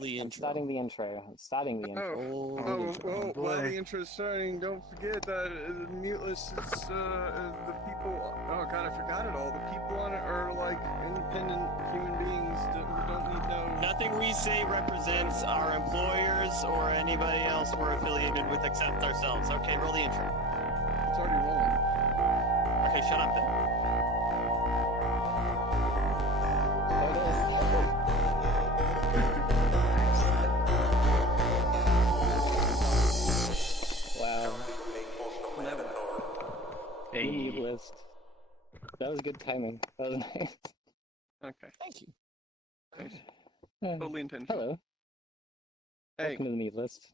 The I'm intro. starting the intro. I'm starting the intro. Well, boy. while the intro's starting, don't forget that the mute list is the people. Oh god, I forgot it all. The people on it are like independent human beings who don't need no. Nothing we say represents our employers or anybody else we're affiliated with except ourselves. Okay, roll the intro. It's already rolling. Okay, shut up then. There it is. Wow. New mute Hey. list. That was good timing. That was nice. Okay, Thank you. totally intentional. Hello. Hey, Welcome to the mute list.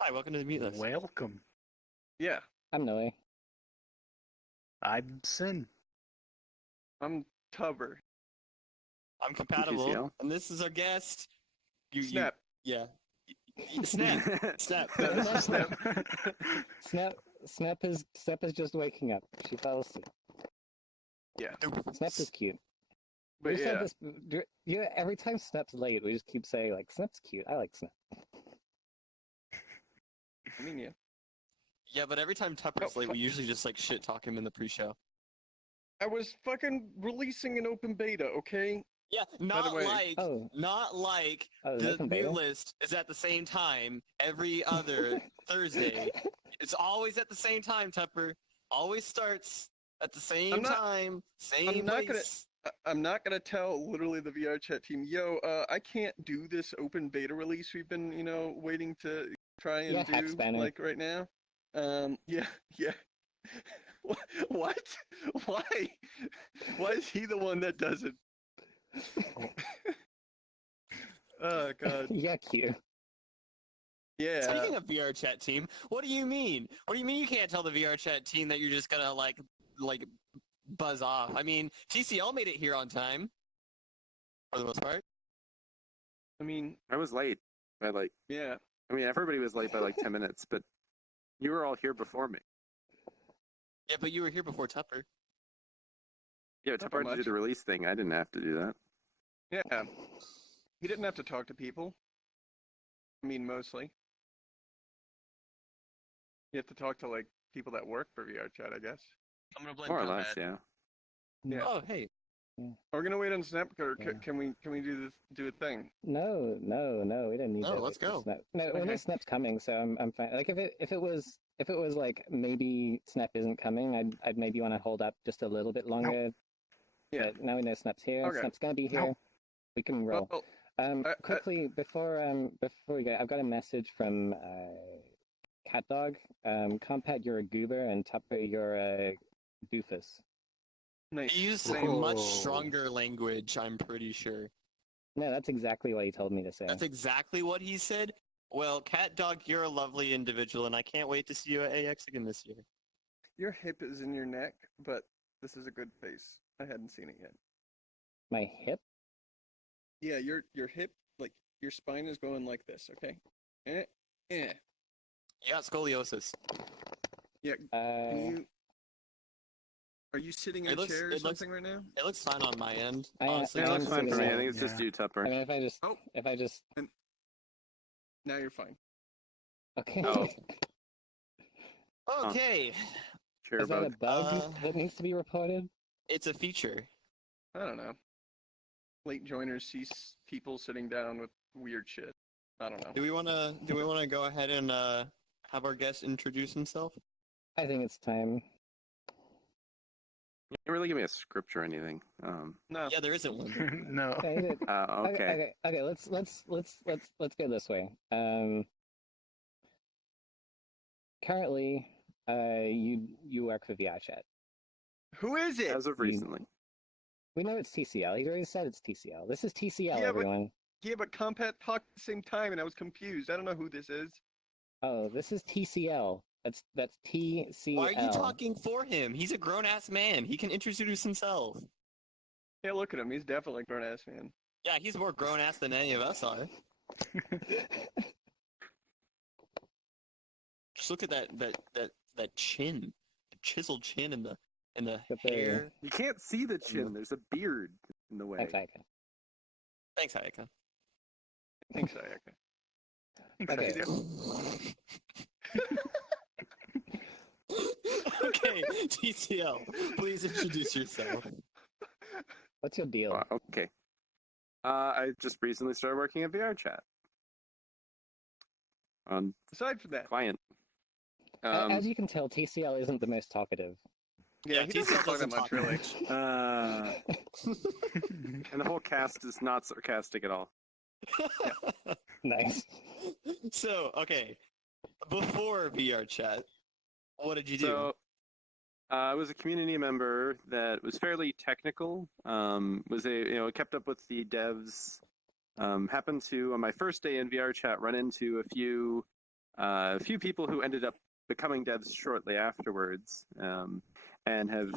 Hi, welcome to the meet list. Welcome. yeah, I'm Noe. I'm Sin. I'm Tubber. I'm compatible, TCL? and this is our guest. Snap. Yeah. Snap. Snap. Snap is just waking up. She fell asleep. Yeah, Snap is cute. but We've said yeah, this. Yeah, every time Snap's late, we just keep saying like Snap's cute. I like Snap. I mean, yeah. Yeah, but every time Tupper's Oh, late, fuck. we usually just like shit talk him in the pre-show. I was fucking releasing an open beta, okay? Yeah, the not way- like Oh, the open mute beta? list is at the same time every other Thursday. It's always at the same time, Tupper. Always starts at the same I'm not- time, same I'm not gonna- place. I'm not gonna tell literally the VR chat team, yo, I can't do this open beta release we've been, waiting to try and Yeah, hack do spanner. like right now. Yeah. What? Why? Why is he the one that does it? Oh god. yeah, cute. Yeah. Speaking of VR chat team, what do you mean? What do you mean you can't tell the VR chat team that you're just gonna like buzz off? I mean, TCL made it here on time, for the most part. I mean, I was late by yeah. everybody was late by like 10 minutes, but you were all here before me. Yeah, but you were here before Tupper. Yeah, Not Tupper had to do much. the release thing. I didn't have to do that. Yeah. He didn't have to talk to people. I mean, mostly. You have to talk to like people that work for VR chat, I guess. I'm gonna blame More or less, yeah. Yeah. Oh, hey. Are we gonna wait on Snap, or Yeah. can we do a thing? No, we didn't need No, that. let's go. Snap. No, we know Okay. Snap's coming, so I'm fine. Like if it was like maybe Snap isn't coming, I'd maybe want to hold up just a little bit longer. Yeah. But now we know Snap's here. Okay. Snap's gonna be here. Nope. We can roll. Well, Quickly before we go, I've got a message from Cat Dog. Compat, you're a goober, and Tupper, you're a doofus. nice. He used Same. much Whoa. stronger language, I'm pretty sure. No, that's exactly what he told me to say. That's exactly what he said. Well, Cat Dog, you're a lovely individual, and I can't wait to see you at AX again this year. Your hip is in your neck, but this is a good face. I hadn't seen it yet. My hip? Yeah, your hip, like your spine is going like this. Okay. Eh. You got scoliosis. Yeah. Can you? Are you sitting in It a looks- chair or it looks- something right now? It looks fine on my end. I- Honestly, I Yeah, it am looks fine for sitting me. I down. think it's just Yeah. you, Tupper. I mean, if I just, Now you're fine. okay. Oh. okay. Chair Is that a bug. bug that needs to be reported? It's a feature. I don't know. Late joiners see people sitting down with weird shit. I don't know. Do we wanna go ahead and have our guest introduce himself? I think it's time. You didn't really give me a script or anything. No. Yeah, there isn't one. No. Okay, Okay. okay. Let's go this way. Currently, you work for VR Chat. Who is it? As of recently. We know it's TCL. He's already said it's TCL. This is TCL, Yeah, but- everyone. Yeah, but Compat talked at the same time, and I was confused. I don't know who this is. Oh, this is TCL. That's TCL. Why are you talking for him? He's a grown-ass man. He can introduce himself. Yeah, look at him. He's definitely a grown ass man. Yeah, he's more grown-ass than any of us are. Just look at that chin, the chiseled chin and the Got the- hair. You can't see the chin. There's a beard in the way. Thanks, Ika. Thanks, Hayaka. Thanks, Ayaka. Okay. Okay, TCL, please introduce yourself. What's your deal? Okay. I just recently started working at VR Chat on Aside from that, client. As you can tell, TCL isn't the most talkative. yeah, he doesn't talk that much, really. And the whole cast is not sarcastic at all. Nice. So, okay, before VR Chat, what did you do? So, I was a community member that was fairly technical. Kept up with the devs. Happened to on my first day in VR Chat run into a few people who ended up becoming devs shortly afterwards, and have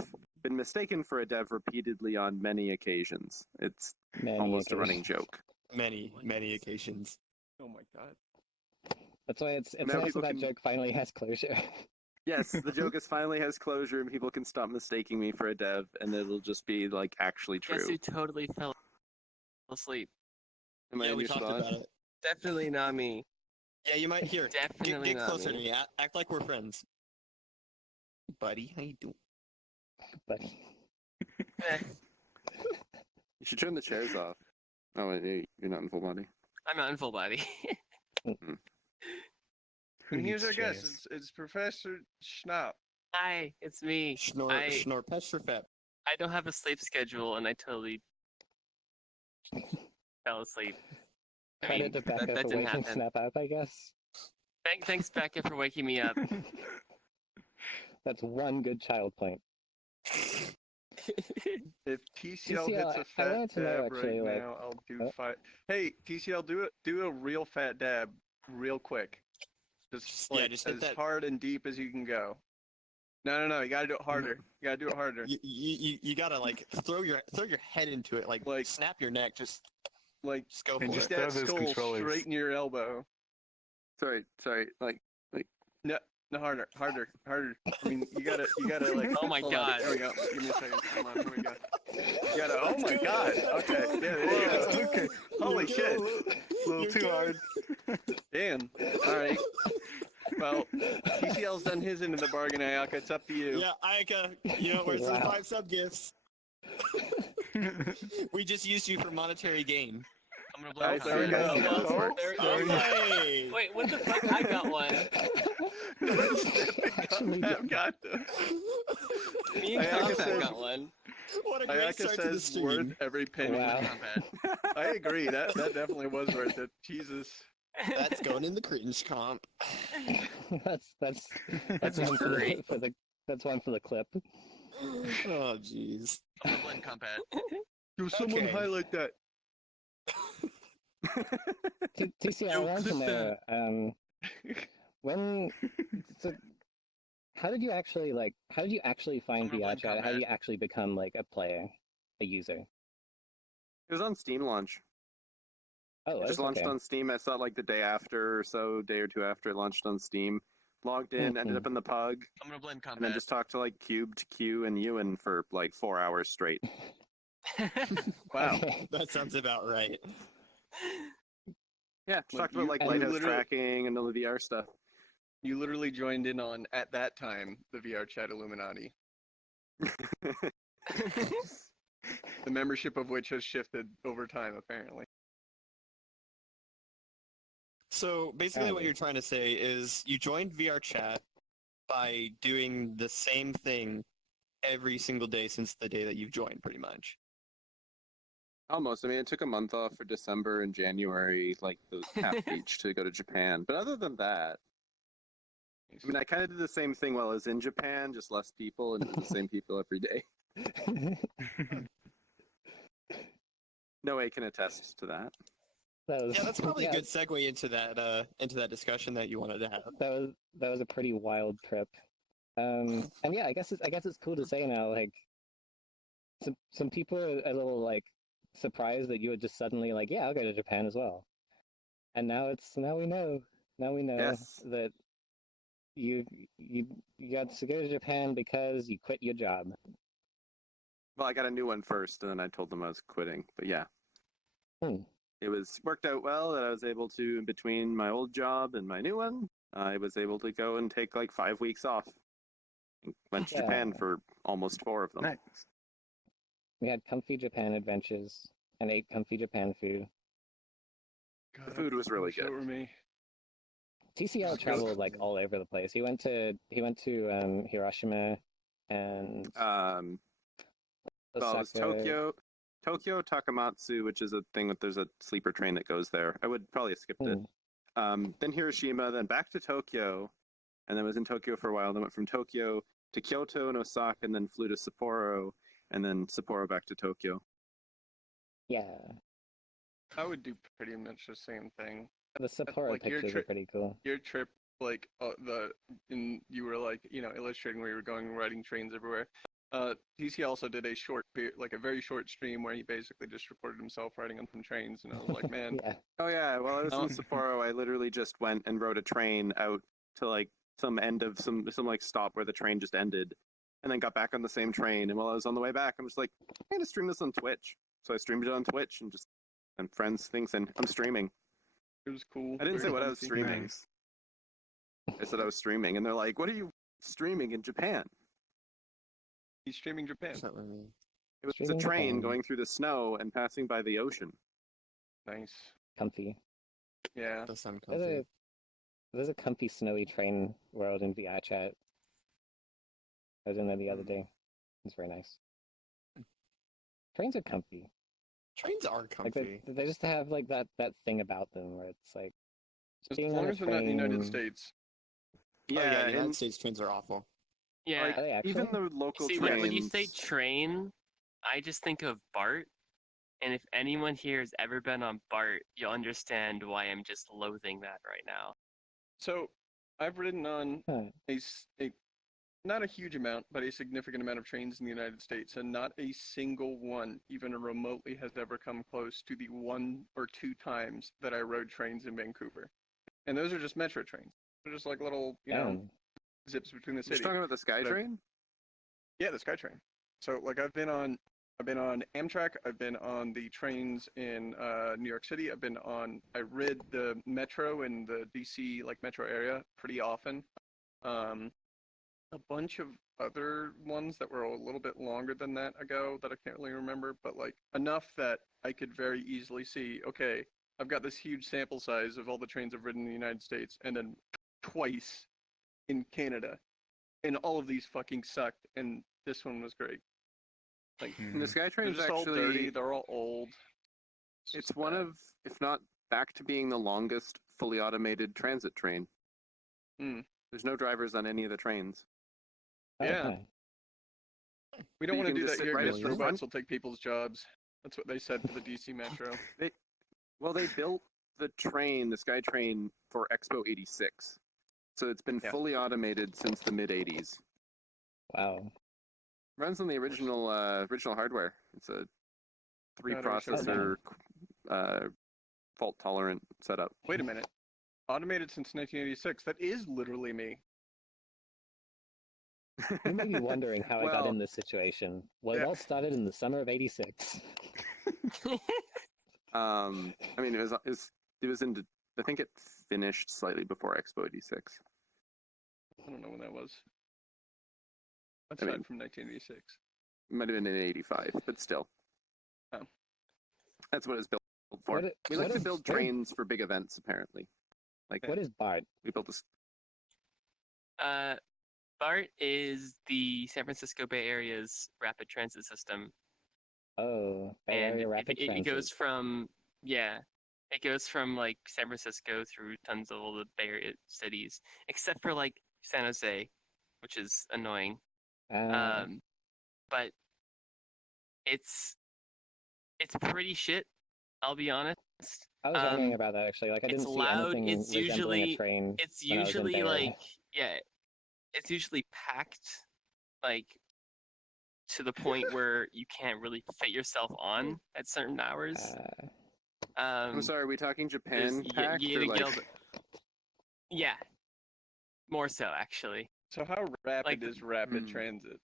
been mistaken for a dev repeatedly on many occasions. It's almost a running joke. Many occasions. Oh my god. That's why it's Now nice people that can- joke finally has closure. Yes, the joke finally has closure, and people can stop mistaking me for a dev, and it'll just be like actually Guess true. who totally fell asleep? Am I Yeah, in we your talked spot? about it. Definitely not me. Yeah, you might hear. Definitely Get not closer to me. me. Act like we're friends. Buddy, how you doing? But Eh, You should turn the chairs off. Oh, wait, you're not in full body. I'm not in full body. And here's our needs guest. chairs? It's Professor Schnapp. Hi, it's me. Schnor, I- schnor, pester, fep. I don't have a sleep schedule, and I totally fell asleep. I credit mean, to Becca that for didn't waking happen. Snap up, I guess. Thanks, Becca, for waking me up. That's one good child point. If TCL hits TCL, a I fat wanted to know, dab actually, right like- now, I'll do Oh. five. Hey, TCL, do a real fat dab, real quick. Just Yeah, like just hit as that- hard and deep as you can go. No, you gotta do it harder. You gotta do it harder. You gotta like throw your head into it, like Like- snap your neck, just Like go for And it. just that have those skull controllers. straight in your elbow. Sorry, like No, harder. I mean, you gotta like. Oh my hold on, God. There we go. Give me a second. Come on, here we go. You gotta. Oh my god. Okay. Yeah, there you go. Okay, Holy shit. a little You're too good. hard. Damn. All right. Well, TCL's done his end of the bargain, Ayaka. It's up to you. Yeah, Ayaka, where's the Wow. 5 sub gifts? We just used you for monetary gain. I'm gonna blow Alright, there we go. comment. That There- works. there- There we go. Hey! Wait, what the fuck? I got one. Actually, I've got them. Me and Ayaka Combat says- got one. What a great Ayaka start to the says stream. worth every penny. Wow. Combat. I agree. That definitely was worth it. Jesus. That's going in the cringe comp. that's one for Great. that's one for the clip. Oh, jeez. I'm gonna blend Combat. Do someone Okay. highlight that? TCL, I Yo, want to clip know, when, so, how did you actually find I'm gonna VR blame Chat? How did Combat. you actually become like a player, a user? it was on Steam launch. Oh, It that's just launched okay. on Steam. I saw it like the day after or so, day or two after it launched on Steam. Logged in, ended up in the pug, I'm gonna blame and then Combat. just talked to like Cube, Q, and Ewan for like 4 hours straight. Wow. Okay. That sounds about right. Yeah, just Look, talked about you- like and lighthouse literally- tracking and all the VR stuff. You literally joined in on, at that time, the VR Chat Illuminati. The membership of which has shifted over time, apparently. So basically, what Got it. you're trying to say is you joined VR Chat by doing the same thing every single day since the day that you've joined, pretty much. Almost. I mean, it took a month off for December and January, like the half each, to go to Japan. But other than that, I mean, I kind of did the same thing while I was in Japan, just less people, and it was the same people every day. Noe can attest to that. That was, Yeah, that's probably yeah, a good segue into that discussion that you wanted to have. that was a pretty wild trip. And yeah, I guess it's cool to say now. Like, some people are a little like surprised that you would just suddenly like, yeah, I'll go to Japan as well. And now we know Yes. that you got to go to Japan because you quit your job. Well, I got a new one first, and then I told them I was quitting. But yeah, Hmm. it was worked out well that I was able to, in between my old job and my new one, I was able to go and take like 5 weeks off. Went to Japan for almost 4 of them. Nice. We had comfy Japan adventures and ate comfy Japan food. The food was really So good. were me. TCL traveled like all over the place. He went to Hiroshima and Well, it was Osaka. Tokyo Takamatsu, which is a thing that there's a sleeper train that goes there. I would probably have skipped it. Then Hiroshima, then back to Tokyo, and then was in Tokyo for a while. Then went from Tokyo to Kyoto and Osaka, and then flew to Sapporo, and then Sapporo back to Tokyo. Yeah, I would do pretty much the same thing. the Sapporo Like, your pictures are pretty cool. Your trip, like you were like, illustrating where you were going, riding trains everywhere. DC also did a very short stream where he basically just recorded himself riding on some trains, and I was like, man, Yeah, Oh yeah, while I was in Sapporo, I literally just went and rode a train out to like some end of some like stop where the train just ended, and then got back on the same train. And while I was on the way back, I'm just like, I'm gonna stream this on Twitch. So I streamed it on Twitch and friends things, and I'm streaming. it was cool. I didn't say Very what I was fancy. streaming. Nice. I said I was streaming, and they're like, "What are you streaming in Japan?" He's streaming Japan. What's that with me? It was Streaming a train Japan. going through the sno and passing by the ocean. Nice. comfy. Yeah. Does sound There's comfy. there's a comfy snowy train world in VR chat. I was in there the other day. It's very nice. Trains are comfy. Trains are Like comfy. they just have like that thing about them where it's like As being long on a as they're not in the United train- States. Oh, yeah, the United and States trains are awful. Yeah. like, Are they actually? even the local See, trains. when you say train, I just think of BART. And if anyone here has ever been on BART, you'll understand why I'm just loathing that right now. So, I've ridden on Huh. a not a huge amount, but a significant amount of trains in the United States, and not a single one, even remotely, has ever come close to the 1 or 2 times that I rode trains in Vancouver. And those are just metro trains. They're just like little, Damn. zips between the You're cities. talking about the SkyTrain? Yeah, the SkyTrain. So, like, I've been on Amtrak. I've been on the trains in New York City. I rid the metro in the DC metro area pretty often. A bunch of other ones that were a little bit longer than that ago that I can't really remember, but like enough that I could very easily see, okay, I've got this huge sample size of all the trains I've ridden in the United States, and then twice in Canada, and all of these fucking sucked, and this one was great. Like, And the they're SkyTrain is just all dirty, actually they're all old. it's just one bad. of, if not back to being the longest fully automated transit train. Hmm. There's no drivers on any of the trains. Oh, Yeah. huh. We don't you want to can do just that sit here right because in the robots front. will take people's jobs. That's what they said for the DC Metro. Well, they built the train, the SkyTrain, for Expo 86. So it's been Yeah. fully automated since the mid 80s. Wow. Runs on the original hardware. It's a 3 God, I wish I processor fault tolerant setup. Wait a minute. Automated since 1986. That is literally me. You may be wondering how I got Well- in this situation. Well, it Yeah. all started in the summer of '86. I mean, it was into, I think it finished slightly before Expo 86. I don't know when that was. I Aside mean- from 1986. It might have been in 85, but still. Oh. That's what it's built for. What it- We like what to is- build what is- trains for big events, apparently. Like, What is BART? we built this. BART is the San Francisco Bay Area's rapid transit system. Oh, Bay And Area Rapid it Transit. goes from, it goes from like San Francisco through tons of all the Bay Area cities, except for like San Jose, which is annoying. Ah, But it's pretty shit, I'll be honest. I was wondering um, about that actually. Like, I it's didn't see loud, anything it's resembling usually- a train. It's when I was in usually Bay Area. like, it's usually packed, like to the point where you can't really fit yourself on at certain hours. I'm sorry, are we talking Japan there's- packed you or gotta like? get yeah, more so actually. So how rapid Like, is rapid hmm. transit?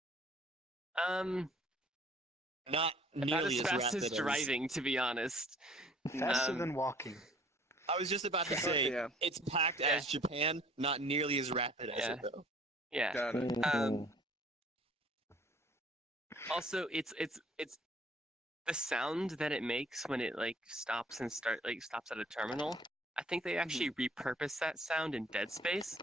Not Not nearly as as fast rapid as driving, to be honest. Faster Um, than walking. I was just about to say Yeah, it's packed Yeah. as Japan, not nearly as rapid as Yeah. it though. Yeah. got it. Mm. Also, it's the sound that it makes when it like stops at a terminal. I think they actually repurposed that sound in Dead Space.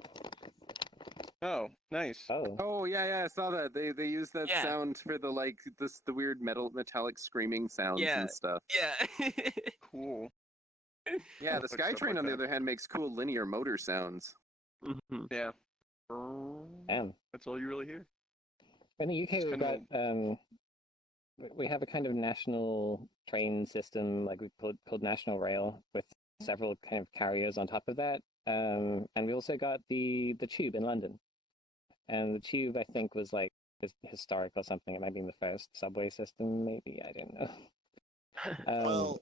Oh, nice. Oh. Oh yeah, I saw that. They use that Yeah. sound for the the weird metallic screaming sounds Yeah. and stuff. Yeah. Cool. Yeah, the Like stuff SkyTrain like on the that. other hand makes cool linear motor sounds. Mhm. Yeah. Damn. That's all you really hear. In the UK, It's we've kind got of we have a kind of national train system, like we called National Rail, with several kind of carriers on top of that. And we also got the tube in London, and the tube I think was like historic or something. It might be the first subway system, maybe, I don't know. Well,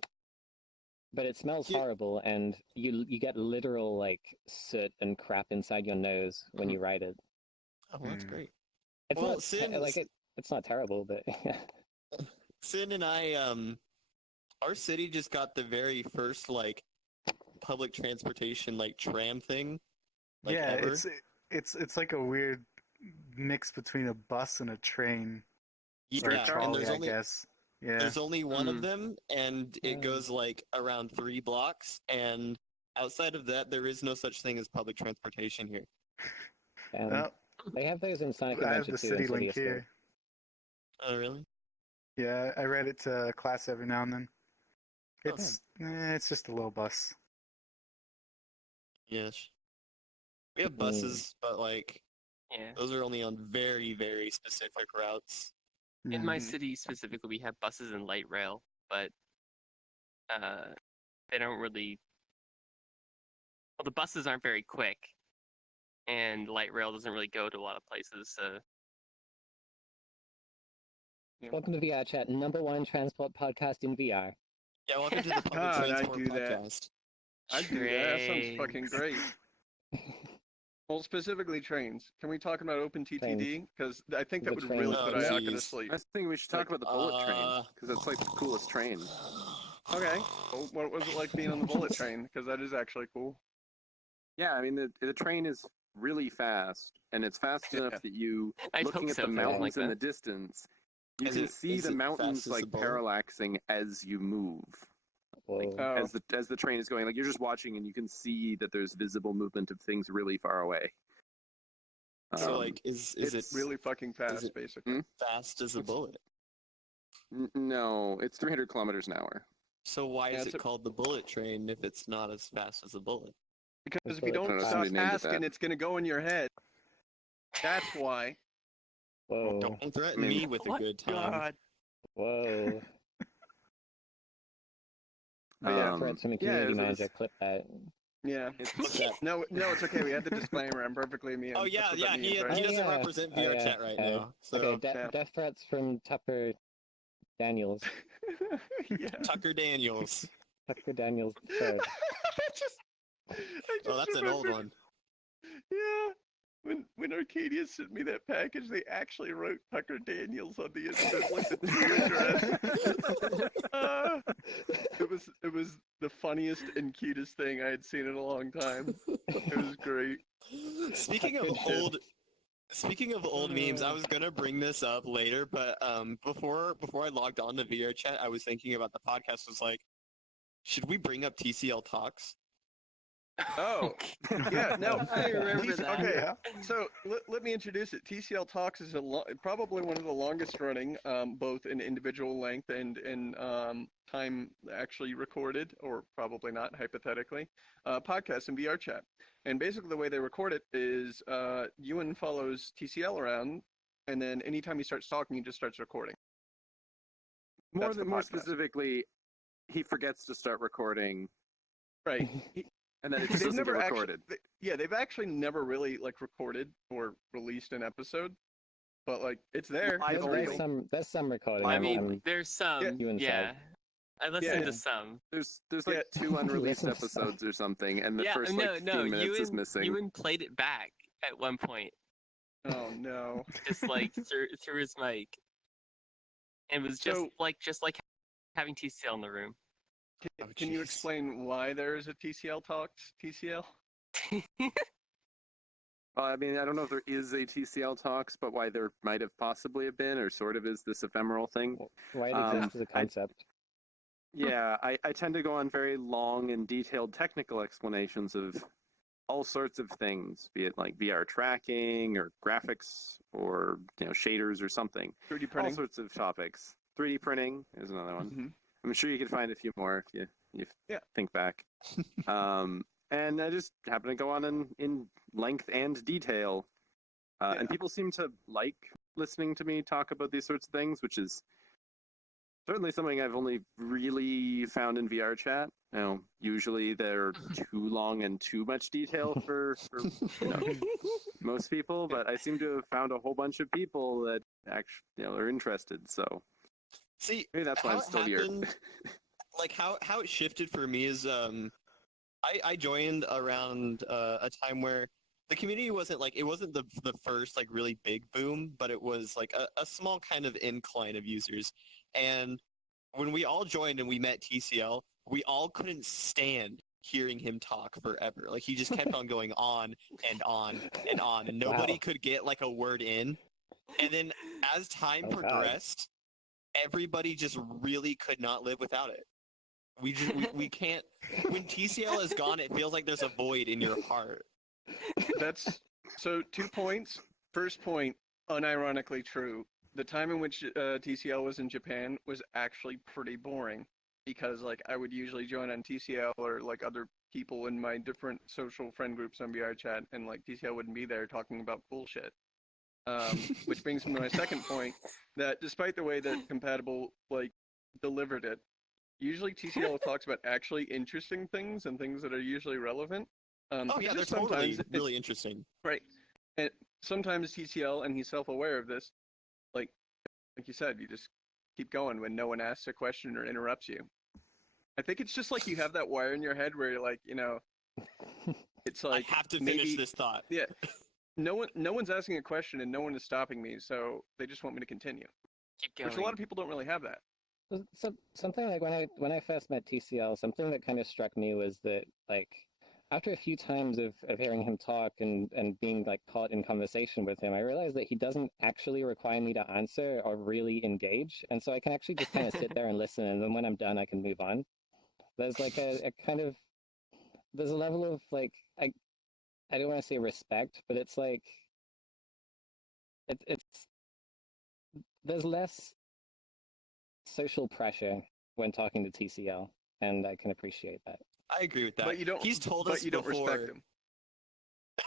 But it smells you- horrible, and you get literal like soot and crap inside your nose when you ride it. oh, that's Hmm. great. It's Well, not Sin- like it's not terrible, but Sin and I, our city just got the very first like public transportation like tram thing. Like, yeah, ever. it's like a weird mix between a bus and a train. Or a Yeah, and trolley, there's I only guess. Yeah. there's only one Mm. of them, and it goes like around 3 blocks. And outside of that, there is no such thing as public transportation here. Well, they have those in Sonic I have Adventure the 2 City and City Link Escape. here. Oh, really? Yeah, I read it to class every now and then. Oh. It's just a little bus. Yes. We have buses, but like Yeah. those are only on very, very specific routes. In my Mhm. city specifically, we have buses and light rail, but they don't really. Well, the buses aren't very quick, and light rail doesn't really go to a lot of places. So Welcome to VR Chat, #1 transport podcast in VR. Yeah, welcome to the public God, I'd transport do that. podcast. I'd do that. That sounds fucking Trains. great. Well, specifically trains. Can we talk about OpenTTD? Because I think that The would train. really Oh, put Ayaka to geez. sleep. I think we should talk about the bullet train uh, because it's like the coolest train. Okay. Well, what was it like being on the bullet train? Because that is actually cool. Yeah, I mean the train is really fast, and it's fast Yeah. enough that you I'd looking hope at so the if they went mountains like in the that. distance, you Is can it- see is the it mountains fast as like a bullet? parallaxing as you move. Whoa. Oh, As the train is going, like you're just watching and you can see that there's visible movement of things really far away. So Um, like, is it's it really fucking fast, it- basically. fast as a bullet? No, it's 300 kilometers an hour. So why Yeah, is it's it a- called the bullet train if it's not as fast as a bullet? Because if That's you what- don't I don't know, stop somebody named it asking, that. it's going to go in your head. That's why. Whoa. Don't threaten I mean- me with a What? good time. God. Whoa. But yeah, Threats from a yeah, community it's- manager, clip that. Yeah. What's that? No, it's okay. We had the disclaimer. I'm perfectly immune. Oh That's yeah, what yeah. that He, means, right? he doesn't yeah. represent Oh, VR yeah. chat right now. So Okay, yeah. death threats from Tucker Daniels. Yeah. Tucker Daniels. Tucker Daniels III. I Oh, that's an old remembered- one. Yeah. When Arcadia sent me that package, they actually wrote Tucker Daniels on the address. It was the funniest and cutest thing I had seen in a long time. It was great. Speaking of old memes, I was gonna bring this up later, but before I logged on to VR chat, I was thinking about the podcast. Was like, should we bring up TCL Talks? Oh, yeah, no. I remember TC that. Okay, Yeah. so let me introduce it. TCL Talks is probably one of the longest running, both in individual length and in time actually recorded, or probably not, hypothetically, podcast in VR chat. And basically the way they record it is Ewan follows TCL around, and then anytime he starts talking, he just starts recording. That's the More podcast. specifically, he forgets to start recording, Right. and then it just They've doesn't get never recorded. yeah, they've actually never really like recorded or released an episode, but like it's there. Live It's only. real. There's some recording. I I'm- mean, there's some. You and Yeah. I listened Yeah. to some. There's like Yeah. 2 unreleased Listen to some. episodes or something, and the Yeah, first no, like 15 no. minutes is missing. Ewan played it back at one point, Oh no. just like through his mic. It was just So- like having TCL in the room. Can you jeez. explain why there is a TCL Talks? TCL? Well, I mean, I don't know if there is a TCL Talks, but why there might have possibly have been, or sort of is this ephemeral thing. Why it Um, exists as a concept. Yeah, I tend to go on very long and detailed technical explanations of all sorts of things, be it like VR tracking or graphics or shaders or something. 3D All printing. sorts of topics. 3D printing is another one. Mhm. I'm sure you could find a few more if you Yeah. think back. And I just happen to go on in length and detail. And people seem to like listening to me talk about these sorts of things, which is certainly something I've only really found in VR chat. Usually they're too long and too much detail for most people, but I seem to have found a whole bunch of people that actually are interested. So See, maybe that's why how I'm it still here. happened, like how it shifted for me is I joined around a time where the community wasn't like, it wasn't the first like really big boom, but it was like a small kind of incline of users. And when we all joined and we met TCL, we all couldn't stand hearing him talk forever. Like he just kept on going on and on and on, and nobody Wow. could get like a word in. And then as time Oh, God. progressed, everybody just really could not live without it. We can't. When TCL is gone, it feels like there's a void in your heart. That's so 2 points. First point, unironically true. The time in which TCL was in Japan was actually pretty boring because like I would usually join on TCL or like other people in my different social friend groups on VR chat, and like TCL wouldn't be there talking about bullshit. Which brings me to my second point, that despite the way that Compatible like delivered it, usually TCL talks about actually interesting things and things that are usually relevant. Oh it's yeah, they're just totally sometimes really interesting. right. And sometimes TCL, and he's self-aware of this, like you said, you just keep going when no one asks a question or interrupts you. I think it's just like you have that wire in your head where you're like, it's like I have to maybe, finish this thought. Yeah. No one's asking a question and no one is stopping me, so they just want me to continue. Keep going. Which a lot of people don't really have that. Something like when I first met TCL, something that kind of struck me was that like after a few times of hearing him talk and being like caught in conversation with him, I realized that he doesn't actually require me to answer or really engage, and so I can actually just kind of sit there and listen, and then when I'm done, I can move on. There's like a kind of there's a level of like I don't want to say respect, but it's like it's there's less social pressure when talking to TCL, and I can appreciate that. I agree with that. But you don't. He's told but us you don't before. respect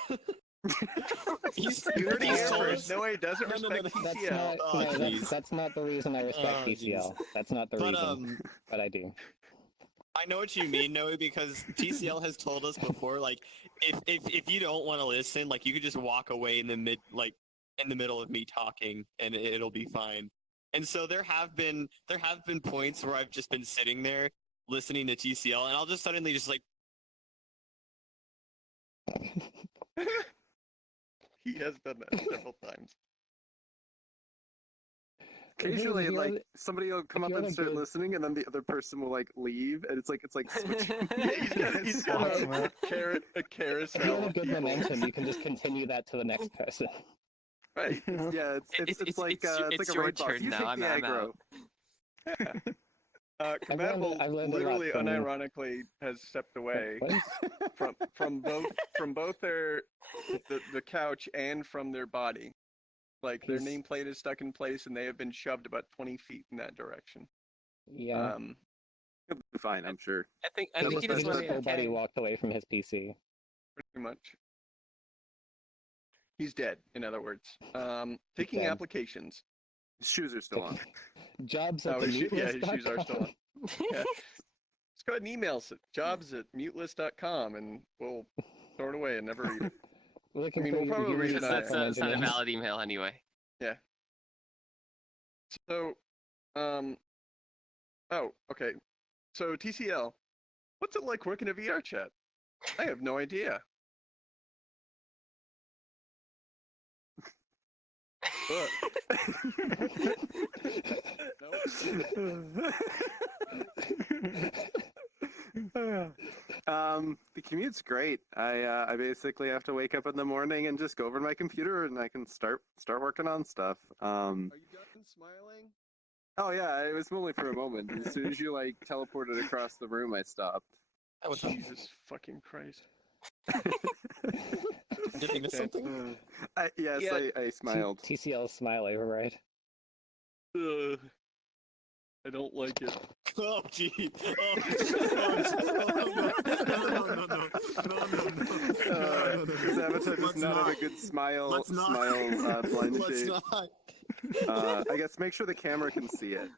him. He's, You heard it he's here told first. us. No, he doesn't No, no, no, respect no, That's TCL. not Oh, no, jeez. that's not the reason I respect Oh, jeez. TCL. That's not the But reason, but I do. I know what you mean, Noe, because TCL has told us before, like, if you don't want to listen, like, you could just walk away in the middle of me talking, and it'll be fine. And so there have been points where I've just been sitting there listening to TCL, and I'll just suddenly just like, He has done that several times. Occasionally, If you're like the- somebody will come if up you're and the start good- listening, and then the other person will like leave, and it's like switching. He's got Awesome. a If you're carousel in a of good people. momentum, you can just continue that to the next person. Right. Yeah, it's like it's a your raid boss. turn You now, take I'm the aggro. out. Compatible I've learned a lot literally from- unironically has stepped away What is- from both the couch and from their body. Like their He's- nameplate is stuck in place and they have been shoved about 20 feet in that direction. Yeah, He'll be fine, I'm sure. I think He he just- just he wants just to full body okay. walked away from his PC. Pretty much. He's dead, in other words. Taking dead. applications. His shoes are still on. Jobs at Oh, the his shoes are still meatlist.com. on. Yeah. Just go ahead and email us at jobs@mutelist.com and we'll throw it away and never read it. Looking I mean, for we'll probably read human it That's out. software not a engineers. valid email anyway. So, oh, okay. So TCL, what's it like working a VR chat? I have no idea. The commute's great. I basically have to wake up in the morning and just go over to my computer and I can start working on stuff. Are you done smiling? Oh yeah, it was only for a moment. As soon as you like teleported across the room, I stopped. Jesus fucking Christ. Did I miss something? Yes, Yeah. I smiled. TCL smile override. Ugh. I don't like it. Oh, jeez. No. Sabotage is Let's not not. a good smile. Let's not. Blind Let's shape. not. I guess make sure the camera can see it.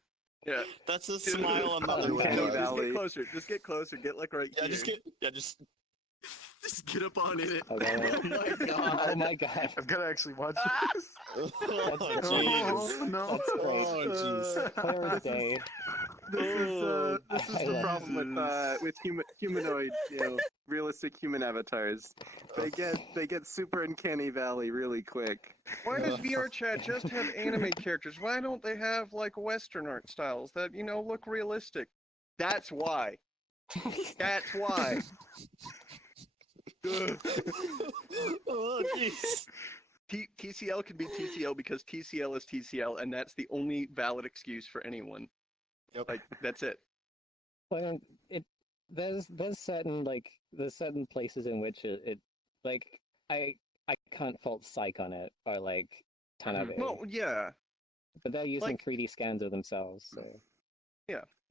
Yeah. That's a smile another Okay. way. No, just Valley. get closer. Just get closer. Get like right Yeah, here. just get up on it. Okay. Oh my god. Oh my god. I've got to actually watch this. Oh, That's jeez. Oh, no. That's great. Oh, jeez. Clear as day. This is I the love problem with humanoid, realistic human avatars. They get super uncanny valley really quick. Why does VR chat just have anime characters? Why don't they have like Western art styles that look realistic? That's why. That's why. Oh, jeez. TCL can be TCL because TCL is TCL, and that's the only valid excuse for anyone. Yep. Like that's it. Well, there's certain places in which it like I can't fault Psych on it or like Tanabe, Well, yeah. but they're using like- 3D scans of themselves. So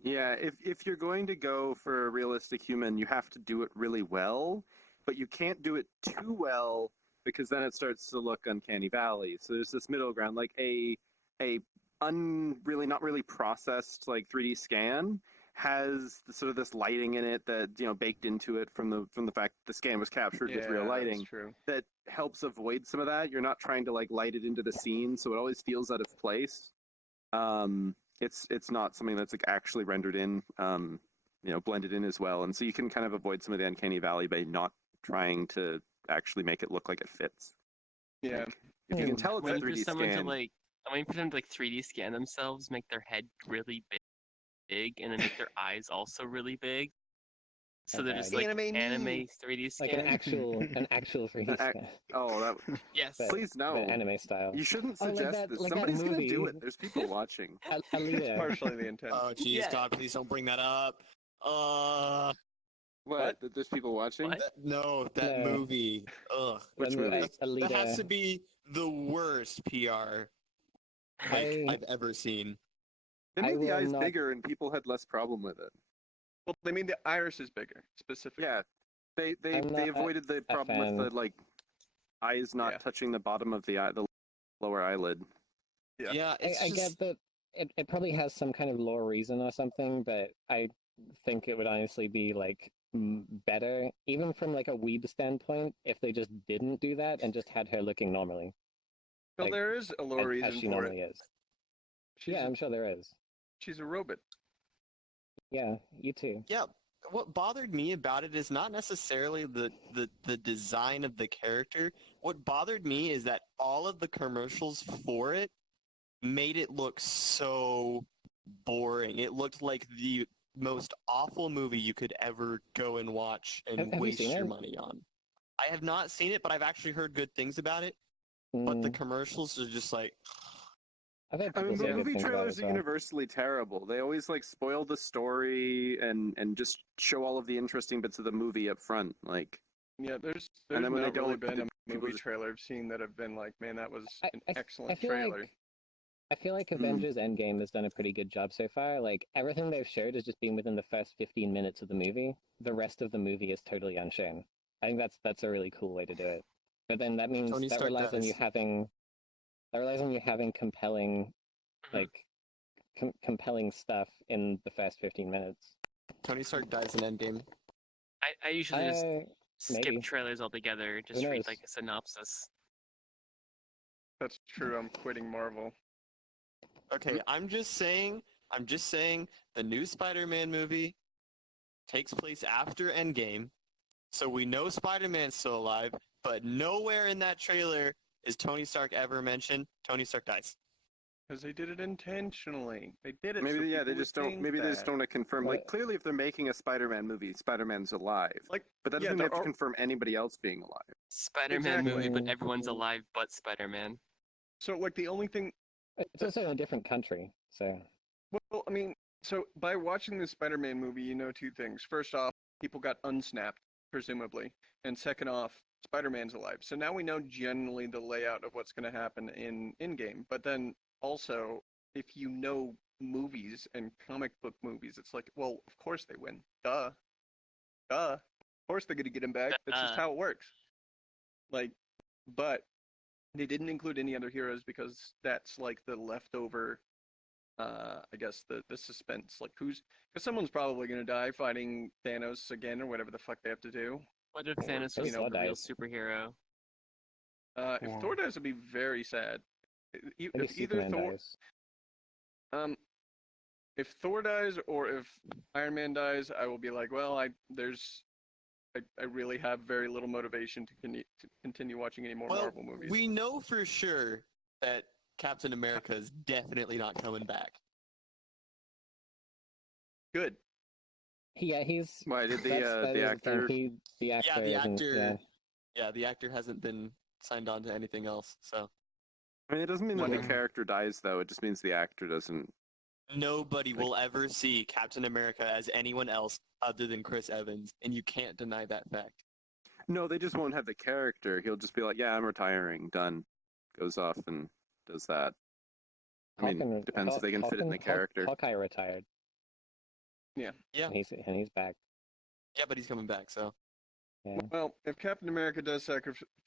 Yeah, if you're going to go for a realistic human, you have to do it really well, but you can't do it too well because then it starts to look uncanny valley. So there's this middle ground, like a not really processed like 3D scan has sort of this lighting in it that baked into it from the fact the scan was captured with real lighting That's true. that helps avoid some of that. You're not trying to like light it into the scene, so it always feels out of place. It's not something that's like actually rendered in, blended in as well, and so you can kind of avoid some of the uncanny valley by not trying to actually make it look like it fits. Yeah. Like, if you can tell it's a Waiting for 3D someone scan. to like, I'm waiting for them to like 3D scan themselves, make their head really big, and then make their eyes also really big. So they're just like Anime anime me. 3D scan. like an actual 3D scan, Oh, that Yes. but- please no. but anime style. You shouldn't Oh, like suggest that- this. like that Somebody's gonna do movie. it. There's people watching. Alita. Partially the intent. Oh, jeez, Yeah. God, please don't bring that up. What? That there's people watching? What? No, that No. movie. Ugh. Which When movie? Alita. That has to be the worst PR I've ever seen. They I made the will eyes not- bigger and people had less problem with it. Well, they mean the iris is bigger, specifically. Yeah, they I'm they not avoided the problem with fan. the like eyes not Yeah. touching the bottom of the eye, the lower eyelid. Yeah. Yeah, it's I just... get that it probably has some kind of lore reason or something, but I think it would honestly be like better, even from like a weeb standpoint, if they just didn't do that and just had her looking normally, Well, like, there is a low as reason she for normally it. is. She's, Yeah, a, I'm sure there is. she's a robot. Yeah, you too. Yeah, what bothered me about it is not necessarily the design of the character. What bothered me is that all of the commercials for it made it look so boring. It looked like the most awful movie you could ever go and watch and Have you waste seen your it? money on. I have not seen it, but I've actually heard good things about it. But the Mm, commercials are just like, I've heard I people mean, say good movie things about it trailers as are well. universally terrible. They always like spoil the story and just show all of the interesting bits of the movie up front. Like, Yeah, there's And then when not they really don't, been a people movie just- trailer I've seen that have been like, man, that was I- an I f- excellent I feel trailer. like I feel like Hmm. Avengers Endgame has done a pretty good job so far. Like everything they've showed has just been within the first 15 minutes of the movie. The rest of the movie is totally unshown. I think that's a really cool way to do it. But then that means Tony that Stark relies on you dies. having compelling like compelling stuff in the first 15 minutes. Tony Stark dies in Endgame. I usually just skip maybe. trailers altogether. Just Who read knows? like a synopsis. That's true. I'm quitting Marvel. Okay, I'm just saying, the new Spider-Man movie takes place after Endgame, so we know Spider-Man's still alive, but nowhere in that trailer is Tony Stark ever mentioned. Tony Stark dies. Because they did it intentionally. They did it. Maybe so they people just would don't. think Maybe they just that. don't want to confirm. Like Right. clearly, if they're making a Spider-Man movie, Spider-Man's alive. Like, But that yeah, doesn't mean they have there to are- confirm anybody else being alive. Spider-Man movie, but Exactly. everyone's alive but Spider-Man. So, like, the only thing. It's also in a different country, so Well, I mean, so by watching the Spider-Man movie, you know two things. First off, people got unsnapped, presumably, and second off, Spider-Man's alive. So now we know generally the layout of what's going to happen in game. But then also, if you know movies and comic book movies, it's like, well, of course they win. Duh. Of course they're going to get him back. That's just Duh. how it works. Like, but they didn't include any other heroes because that's like the leftover. I guess the suspense, like because someone's probably gonna die fighting Thanos again or whatever the fuck they have to do. What if Or, Thanos you was know, a real dies. superhero? If Wow. Thor dies, it'd be very sad. maybe If either Superman Thor, dies. if Thor dies or if Iron Man dies, I will be like, well, I really have very little motivation to continue watching any more Well, Marvel movies. we know for sure that Captain America is definitely not coming back. Good. He's Why did that is the the actor? thing. The actor. Yeah, the isn't- actor. Yeah. Yeah, the actor hasn't been signed on to anything else, so I mean, it doesn't mean that the Wow. character dies, though. It just means the actor doesn't. nobody will ever see Captain America as anyone else other than Chris Evans, and you can't deny that fact. No, they just won't have the character. He'll just be like, "Yeah, I'm retiring. Done." Goes off and does that. I mean, Hawken- depends if they can fit it in the character. Hawkeye retired. Yeah. Yeah. And he's back. Yeah, but he's coming back, so Yeah. Well, if Captain America does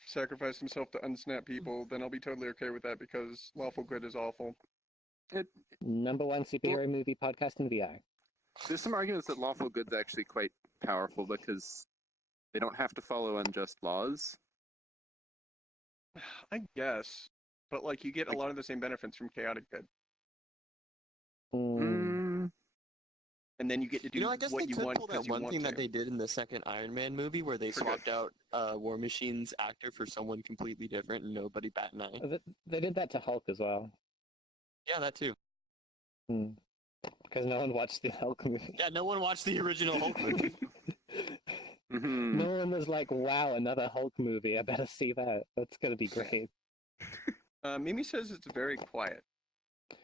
sacrifice himself to unsnap people, then I'll be totally okay with that because lawful good is awful. #1 superhero movie podcast in VR. There's some arguments that lawful good's actually quite powerful because they don't have to follow unjust laws. I guess, but like you get a lot of the same benefits from chaotic good, Mm. and then you get to do I guess what they you could want pull because that you one want thing to. that they did in the second Iron Man movie, where they Forget. swapped out War Machine's actor for someone completely different, and nobody bat an eye. They did that to Hulk as well. Yeah, that too. Because no one watched the Hulk movie. Yeah, no one watched the original Hulk movie. Hmm. No one was like, "Wow, another Hulk movie! I better see that. That's gonna be great." Mimi says it's very quiet.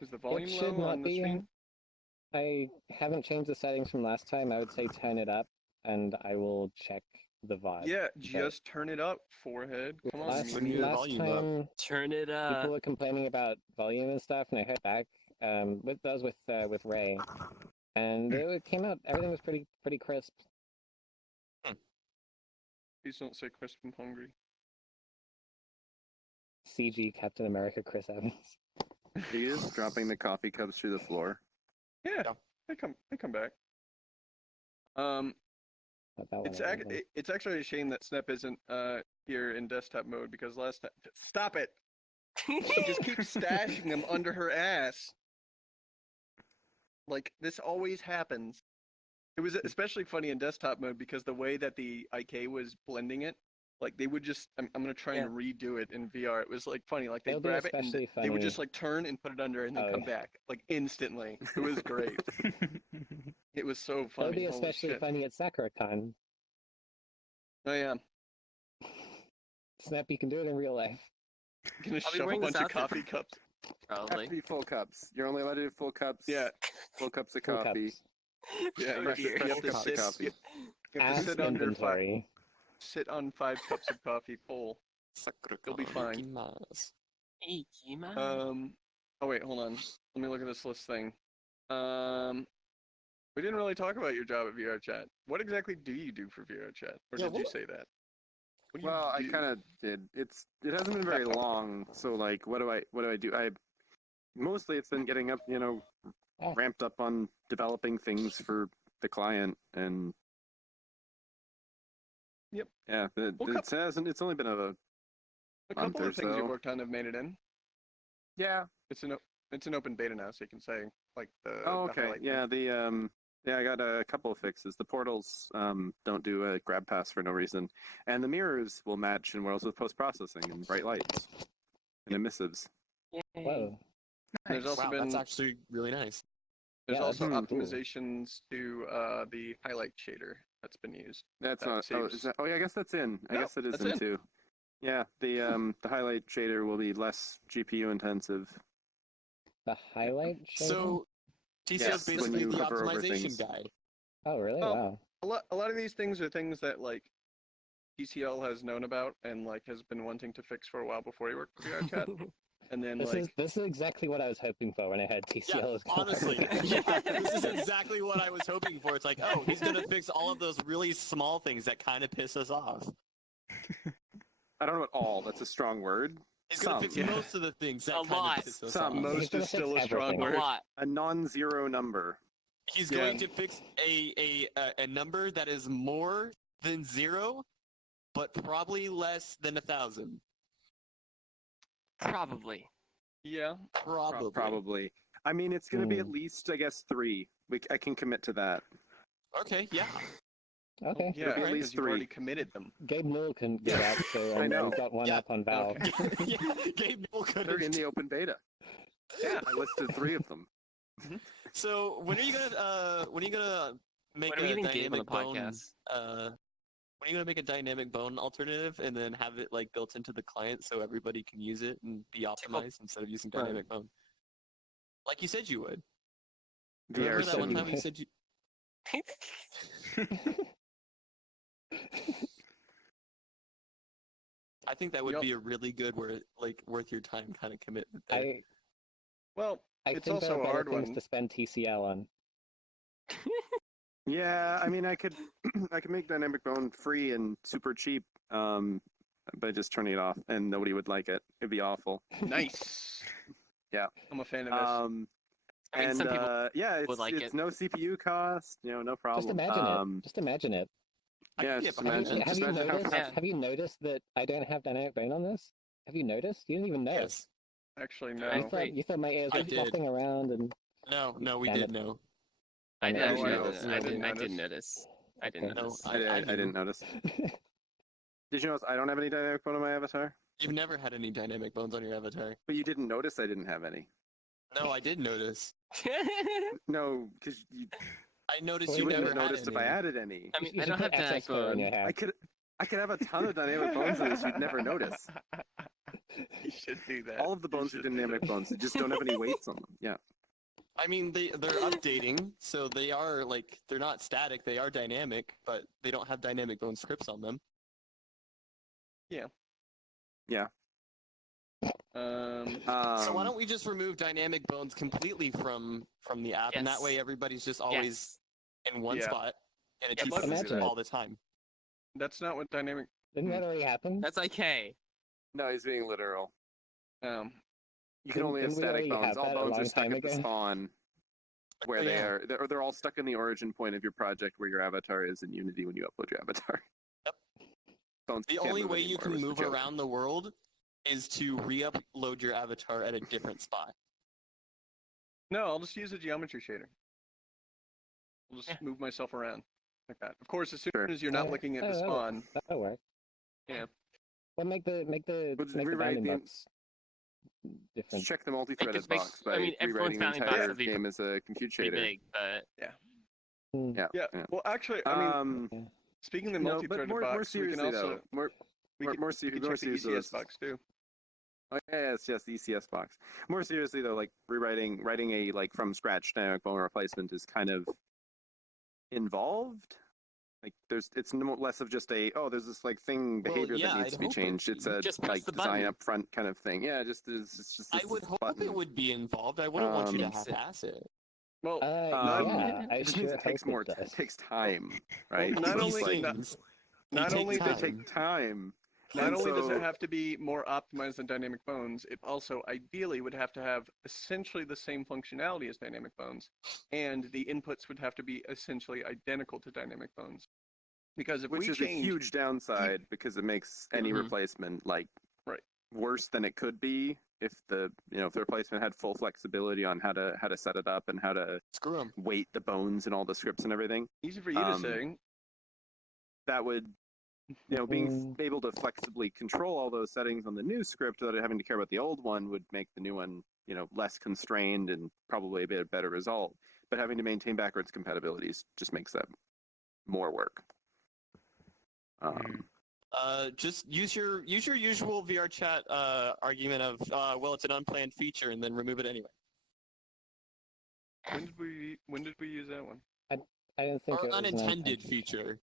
Is the volume It should low not on the be. stream? I haven't changed the settings from last time. I would say turn it up, and I will check the VOD. Yeah, just turn it up, forehead. Come on, Last, When you Mimi. the last volume up. time, Turn it people up. were complaining about volume and stuff, and I heard back. That was with Ray, and it came out. Everything was pretty crisp. Please don't say crisp and hungry. CG Captain America Chris Evans. Are you just dropping the coffee cups through the floor? Yeah, Yeah. they come back. Um, Not that one, it's I don't think. it's actually a shame that Snep isn't here in desktop mode because last time. Stop it! She just keeps stashing them under her ass. Like this always happens. It was especially funny in desktop mode because the way that the IK was blending it, like they would just. I'm gonna try and redo it in VR. It was like funny. Like they It'll be grab it and especially they would funny- just like turn and put it under and then Oh, come yeah. back like instantly. It was great. It was so funny. It'll be Holy especially shit. funny at SakuraCon. Oh yeah. Snap, you can do it in real life. Gonna I'll be shove a wearing this bunch of outfit. coffee cups. Have to Probably. be full cups. You're only allowed to do full cups. Yeah. Full cups of Full coffee. cups. Yeah, Oh, dear. you have to Cup sit. of coffee. You have to Ass sit under inventory. sit on 5 cups of coffee full. You'll be fine. Ikimasu. Oh wait, hold on. Let me look at this list thing. We didn't really talk about your job at VR Chat. What exactly do you do for VR Chat? Or Yeah, did you what- say that? What do you Well, I do? kind of did. It hasn't been very long, so like, what do I do? Mostly it's been getting up, Oh. ramped up on developing things for the client, and Yep. yeah, Well, it's only been a month couple or of things you've so. worked on have made it in. Yeah. It's an open beta now, so you can say like the. Oh, the okay. highlight Yeah, thing. I got a couple of fixes. The portals don't do a grab pass for no reason, and the mirrors will match in worlds with post processing and bright lights and emissives. Yay. Whoa. There's also Wow, been that's actually really nice. there's Yeah, also that's cool. optimizations to the highlight shader that's been used. That's That not. Oh, saves- is that? Oh, yeah. I guess that's in. I No, guess it is that's in in. too. Yeah. The highlight shader will be less GPU intensive. The highlight shader? So TCL Yes, is when basically you the hover over optimization things. guy. Oh, really? Well, Wow. A lot of these things are things that like TCL has known about and like has been wanting to fix for a while before he worked for VRChat. And then This is exactly what I was hoping for when I had TCL. Yeah, as well. honestly, yeah, this is exactly what I was hoping for. It's like, oh, he's gonna fix all of those really small things that kind of piss us off. I don't know about all. That's a strong word. He's gonna fix yeah. most of the things that A kind lot. of piss us Some. off. He's most gonna is still a fix strong everything. A word. lot. A non-zero number. He's Yeah. going to fix a number that is more than 0, but probably less than 1,000. Probably. Yeah. Probably. I mean, it's going to be at Hmm. least, I guess, 3. I can commit to that. Okay, yeah. Okay. Yeah, It'll be at because least you've already 3. committed them. Gabe Newell can get Yeah, out, so I know. we've got one Yeah. up on Valve. yeah, Gabe Newell could They're in the open beta. Yeah. I listed 3 of them. So when are you gonna make When are we a getting Gabe on dynamic the bone? podcast? When are you gonna make a dynamic bone alternative and then have it like built into the client so everybody can use it and be optimized instead of using Right. dynamic bone? Like you said you would. Remember that one VR7. time you said you? I think that would Yep. be a really good worth your time kind of commitment there. Well, I it's think there also are a better hard things one. to spend TCL on. Yeah, I mean, I could make dynamic bone free and super cheap, by just turning it off, and nobody would like it. It'd be awful. Nice. Yeah. I'm a fan of this. I mean, And some people yeah, would it's like it's it. no CPU cost, no problem. Just imagine it. Just imagine it. I Yeah, could just get behind imagine. that. Have Just you imagine how noticed? Yeah. Have you noticed that I don't have dynamic bone on this? Have you noticed? You didn't even know. Yes. Actually, I no. You thought, you thought my ears I were did. flopping around and. No, we Damn did it. know. I No, did I actually didn't notice. notice. I I didn't didn't notice. I didn't Okay. No, notice. I I didn't notice. Did you notice I don't have any dynamic bone on my avatar? You've never had any dynamic bones on your avatar. But you didn't notice I didn't have any. No, I did notice. No, because you I noticed Well, you wouldn't never have had noticed if any. I added any. I mean, You I should don't put have dynamic access code on your bone. hat. I could have a ton of dynamic bones in this you'd never notice. You should do that. All of the You bones are should do dynamic that. bones. They just don't have any weights on them. Yeah. I mean, they're updating, so they are they're not static. They are dynamic, but they don't have dynamic bone scripts on them. Yeah. So why don't we just remove dynamic bones completely from the app, and that Yes. way everybody's just always in one Yeah. spot, and it Yeah, keeps let's them Imagine it. all the time. That's not what dynamic. Didn't that already happen? That's IK. No, he's being literal. You can Didn't- only have didn't we static already bones. have All that a bones are long stuck time at the ago? spawn where Oh, they yeah. are. They're all stuck in the origin point of your project where your avatar is in Unity when you upload your avatar. Yep. Bones The can't only move way you anymore, can was the move joke. around the world is to re-upload your avatar at a different spot. No, I'll just use a geometry shader. I'll just Yeah. move myself around like that. Of course, as soon Sure. as you're not Oh, looking at the oh, oh. spawn, That'll work. Yeah. Well, make the We'll just make the rewrite bounding the- box different. Just check the multi-threaded make- box I by mean, everyone's rewriting the bounding box entire would be game as a compute Pretty shader. big, but Hmm. Yeah. yeah. yeah. Well, actually, I mean, speaking of the no, but multi-threaded more box, we can seriously also though, more we more- can, more we ser- can more check the seriously, ECS let's- box too. Oh, yes, the ECS box. More seriously though, like writing a like from scratch dynamic bone replacement is kind of involved. Like it's less of just there's this like thing Well, behavior yeah, that needs I'd to be hope it changed. It's a Just press like the design button. up front kind of thing. Yeah, it's just I this would hope button. it would be involved. I wouldn't want you to Um, half-ass it. Well, Yeah, I it just means sure it takes hope more. It It does. takes time, right? not So These it's only- like, things, not they take only they does time. take time. not And only does so- it have to be more optimized than dynamic bones, it also ideally would have to have essentially the same functionality as dynamic bones, and the inputs would have to be essentially identical to dynamic bones. Because if Which we is a change, huge downside because it makes any Mhm. replacement like Right. worse than it could be if the replacement had full flexibility on how to set it up and how to Screw them. weight the bones and all the scripts and everything. easy for you to um, say, That would being able to flexibly control all those settings on the new script without having to care about the old one would make the new one, less constrained and probably a bit better result. But having to maintain backwards compatibilities just makes that more work. Just use your usual VR chat argument of well, it's an unplanned feature, and then remove it anyway. When did we use that one? I didn't think Or it was an unintended feature.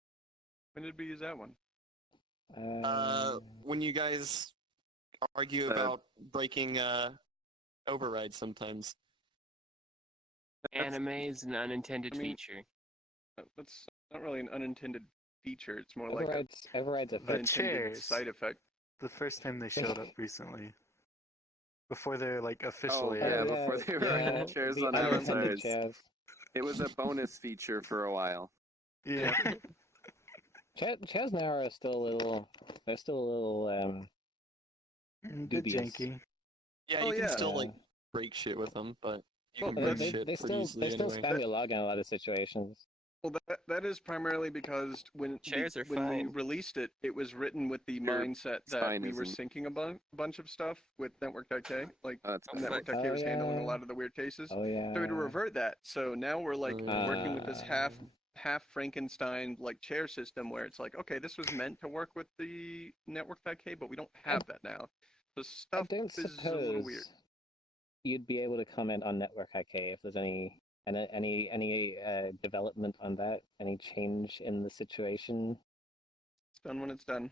When did we use that one? When you guys argue about breaking overrides sometimes. Anime is an unintended feature. That's not really an unintended feature. It's more like overrides an a The unintended chairs. side effect. The first time they showed up recently. Before they're like officially yeah, out. before they were on chairs the on unintended avatars. chairs. It was a bonus feature for a while. Yeah. Chairs now are still a little. They're still a little Bit dubious. janky. Yeah, Oh, you can yeah. still like break shit with them, but you Well, can They, break they, shit they pretty still easily they still anyway. spam your log in a lot of situations. Well, that is primarily because when Chairs are when we fine. released it, it was written with the Your mindset that spine we were isn't. syncing a bunch of stuff with Network.k. Like That's Network.k Oh, was handling a yeah. lot of the weird cases. Oh yeah. So we had to revert that. So now we're like working with this Ah. half Frankenstein like chair system where it's like, okay, this was meant to work with the Network.k, but we don't have that now. So I stuff don't is a little suppose weird. you'd be able to comment on Network IK if there's any development on that, any change in the situation. It's done when it's done.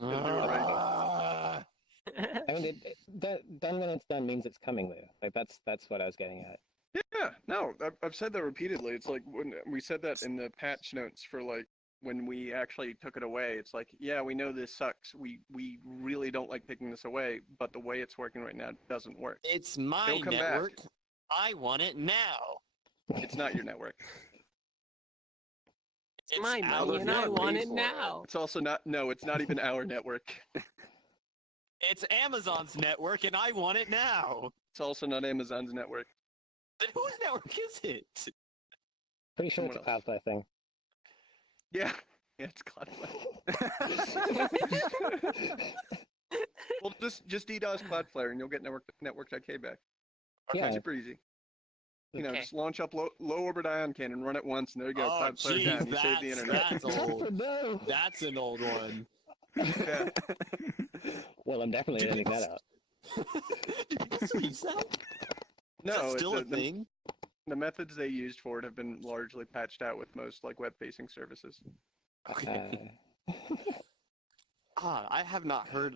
Gotta do it right. Ah. I mean, done when it's done means it's coming though. Like that's what I was getting at. Yeah, no, I've said that repeatedly. It's like when we said that in the patch notes for like when we actually took it away. It's like, yeah, we know this sucks. We really don't like taking this away, but the way it's working right now doesn't work. It's my It'll come back. network. I want it now. It's not your network. It's my our money and I network. want it now. It's also not. No, it's not even our network. It's Amazon's network, and I want it now. It's also not Amazon's network. Then whose network is it? Pretty sure it's a Someone Cloudflare thing. Yeah, it's Cloudflare. Well, just DDoS Cloudflare, and you'll get network.k back. Yeah. Super easy. Okay. Just launch up low orbit ion cannon, run it once, and there you go. Oh, Cloudflare jeez, down. You save the internet. that's old. No. That's an old one. Yeah. Well, I'm definitely editing that out. Did you just release that? No, Is that still a the thing? the methods they used for it have been largely patched out with most like web-facing services. Okay. Uh, I have not heard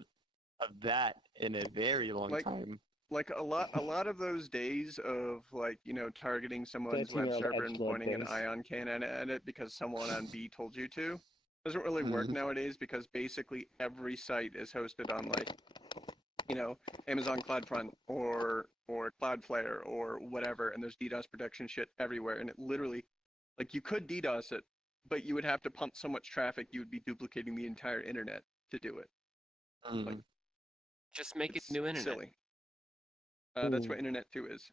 of that in a very long Like- time. Like a lot of those days of like targeting someone's web 13-year-old server and edgelord pointing an days. ion cannon at it because someone on B told you to doesn't really work nowadays because basically every site is hosted on like Amazon CloudFront or Cloudflare or whatever, and there's DDoS protection shit everywhere, and it literally like you could DDoS it, but you would have to pump so much traffic you would be duplicating the entire internet to do it. Like, Just make it it's new internet. silly. That's what Internet 2 is.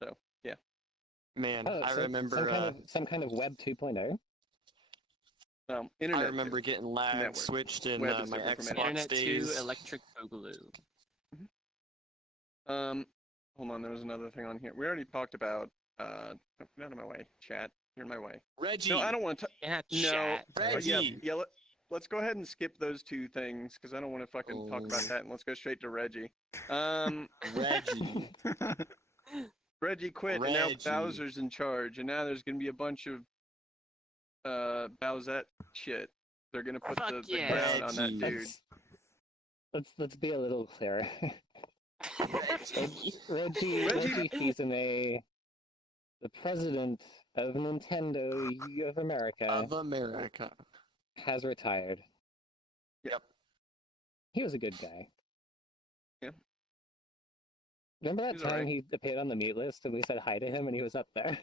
So, yeah. Man, oh, I so remember. some kind of Web 2.0. Internet I remember 2. getting lag Network. switched in Web is my different from Xbox Internet 2 days. Electric Boogaloo. Hold on, there was another thing on here. We already talked about, get out of my way, chat. You're in my way. Reggie. No, I don't want to. Yeah, No. chat. Reggie. Yeah, let's go ahead and skip those two things because I don't want to fucking talk about that, and let's go straight to Reggie. Reggie. Reggie quit, and now Reggie. Bowser's in charge, and now there's gonna be a bunch of Bowsette shit. They're gonna put Fuck the yeah. crown on that Reggie. dude. Let's be a little clearer. Reggie. Reggie Fils-Aimé, the president of Nintendo of America, Of America. has retired. Yep. He was a good guy. Yeah. Remember that He's time alright. he appeared on the mute list and we said hi to him and he was up there?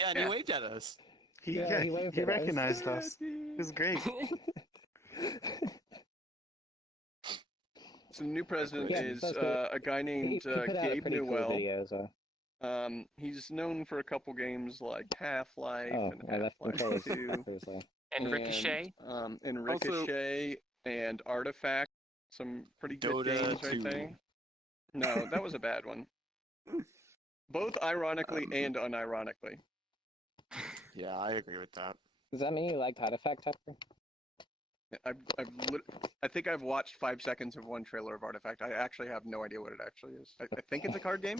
Yeah, and Yeah. he waved at us. He waved at us. recognized us. It was great. So the new president Yeah, is that's good. a guy He named put out a Gabe pretty cool Newell. video, so. He's known for a couple games like Half-Life Oh, and I left Half-Life controllers, 2. obviously. And Ricochet. And Ricochet and Artifact. Some pretty good Dota games right 2. there. No, that was a bad one. Both ironically and unironically. Yeah, I agree with that. Does that mean you liked Artifact, Tupper? I think I've watched 5 seconds of one trailer of Artifact. I actually have no idea what it actually is. I think it's a card game.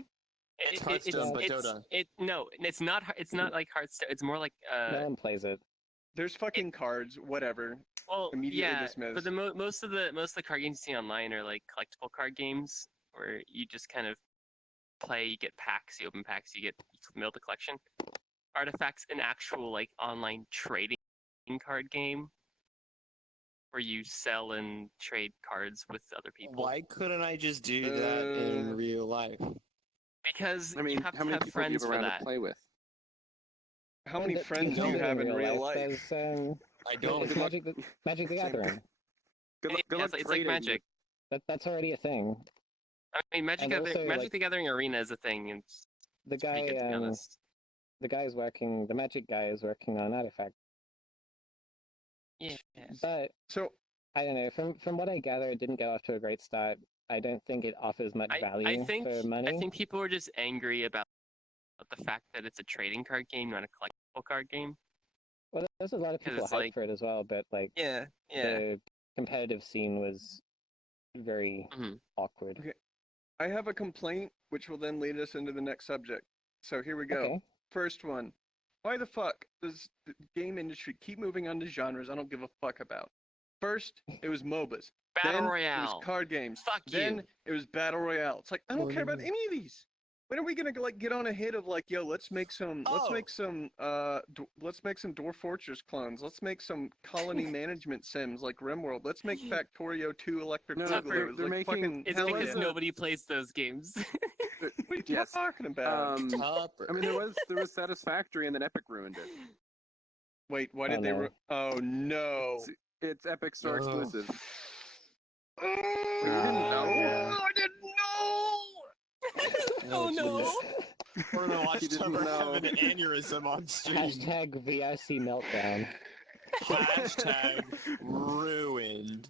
It's Hearthstone, but Dota. No, it's not. It's not like Hearthstone. It's more like No one plays it. There's fucking cards, whatever. Well, Immediately yeah, dismissed. but most of the card games you see online are like collectible card games where you just kind of play, you get packs, you open packs, you build a collection. Artifacts, an actual like online trading card game where you sell and trade cards with other people. Why couldn't I just do that in real life? Because I mean, you have how to many have people do you friends have for around that. to play with? How many friends do know you that have in real life? There's, I don't. it's Magic the Gathering. Good luck It's like trading. Magic. That's already a thing. I mean, Magic And also, Magic like, the Gathering Arena is a thing. And The it's pretty guy, good, to be honest. the Magic guy is working on Artifact. Yeah. But So I don't know. From what I gather, it didn't get off to a great start. I don't think it offers much value I think for money. I think people are just angry about the fact that it's a trading card game, not a collectible card game. Well, there's a lot of 'Cause people it's hyped like- for it as well, but like Yeah. the competitive scene was very Mhm. awkward. Okay. I have a complaint, which will then lead us into the next subject. So here we go. Okay. First one. Why the fuck does the game industry keep moving on to genres I don't give a fuck about? First, it was MOBAs. Battle then Royale. it was card games. Fuck Then you. it was Battle Royale. It's like, I don't care about any of these. When are we gonna like get on a hit of like, yo, let's make some Dwarf Fortress clones. Let's make some colony management sims like RimWorld. Let's make Factorio 2 Electric No, Boogaloo. they're like, making- fucking It's hell because yeah. nobody plays those games. What are you Yes. talking about? Tupper. I mean, there was Satisfactory, and then Epic ruined it. Wait, why Oh, did they? no. Oh no! It's Epic Store Oh. exclusive. Oh, I didn't know. yeah. I didn't know. Oh, no. jeez. We're gonna watch He didn't Tupper know. have an aneurysm on stream. Hashtag VRC meltdown. Hashtag ruined.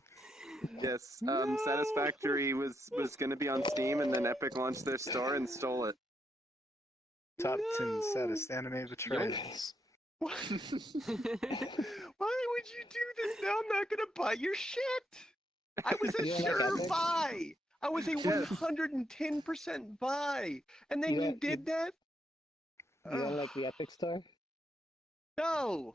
Yes, Satisfactory was going to be on Steam, and then Epic launched their store and stole it. Top 10 saddest anime betrayals. Why would you do this? Now I'm not gonna buy your shit. I was a You don't like sure Epic? buy. I was a 110% buy, and then You you don't- did that. You don't like the Epic Store? No,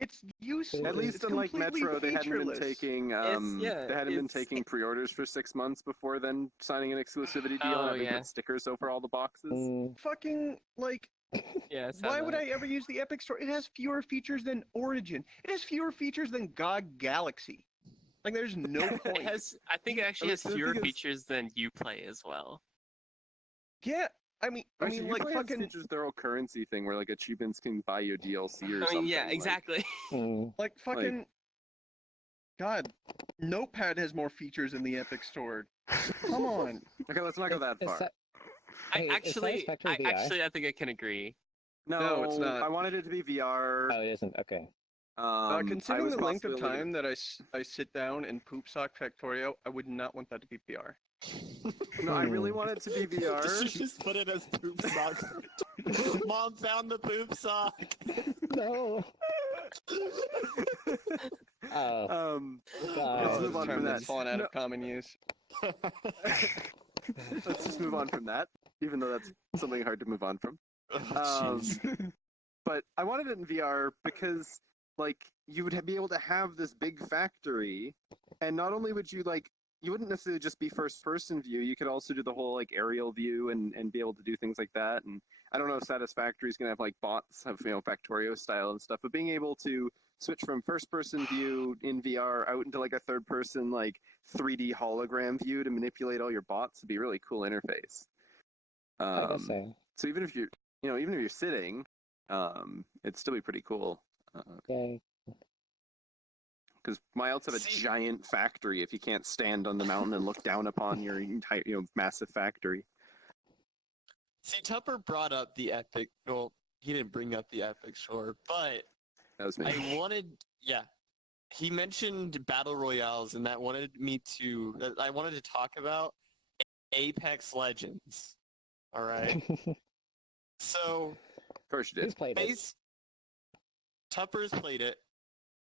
it's useless. At least it's unlike completely Metro, they hadn't been featureless. taking yeah, they hadn't been it's- taking pre-orders for 6 months before then signing an exclusivity deal Oh, and having yeah. put stickers over all the boxes. Fucking like. Yeah. Why would I ever use the Epic Store? It has fewer features than Origin. It has fewer features than GOG Galaxy. Like, there's no point. It has. I think it actually mean, has the fewer thing is- features than Uplay as well. Yeah, I mean, Actually, like Uplay has fucking, features their whole currency thing where like achievements can buy you a DLC or I something. mean, yeah, like- exactly. like fucking. God, Notepad has more features than the Epic Store. Come on. Okay, let's not go that Is far. that- Hey, is Satisfactory VR? I think I can agree. No, it's not. I wanted it to be VR. Oh, it isn't. Okay. I Considering was the length of possibly- time that I sit down and poop sock Factorio, I would not want that to be VR. No, I really wanted it to be VR. Just put it as poop sock. Mom found the poop sock. No. Oh, Let's God. move on term from that's that. fallen out No, of common use. let's just move on from that, even though that's something hard to move on from. Oh, jeez. But I wanted it in VR because, like, you would be able to have this big factory, and not only would you, like, you wouldn't necessarily just be first-person view, you could also do the whole, like, aerial view and be able to do things like that. And I don't know if Satisfactory is going to have, like, bots of, Factorio style and stuff, but being able to switch from first-person view in VR out into, like, a third-person, like, 3D hologram view to manipulate all your bots would be a really cool interface. I guess so. So even if you're, even if you're sitting, it'd still be pretty cool. Yay. Because why else have a See- giant factory if you can't stand on the mountain and look down upon your entire, massive factory? See, Tupper brought up the Epic. Well, he didn't bring up the Epic Store, but That was me. I wanted, yeah. He mentioned battle royales, and that wanted me to. I wanted to talk about Apex Legends. All right. So, Of course you did. Who's played it? base. Tupper's played it.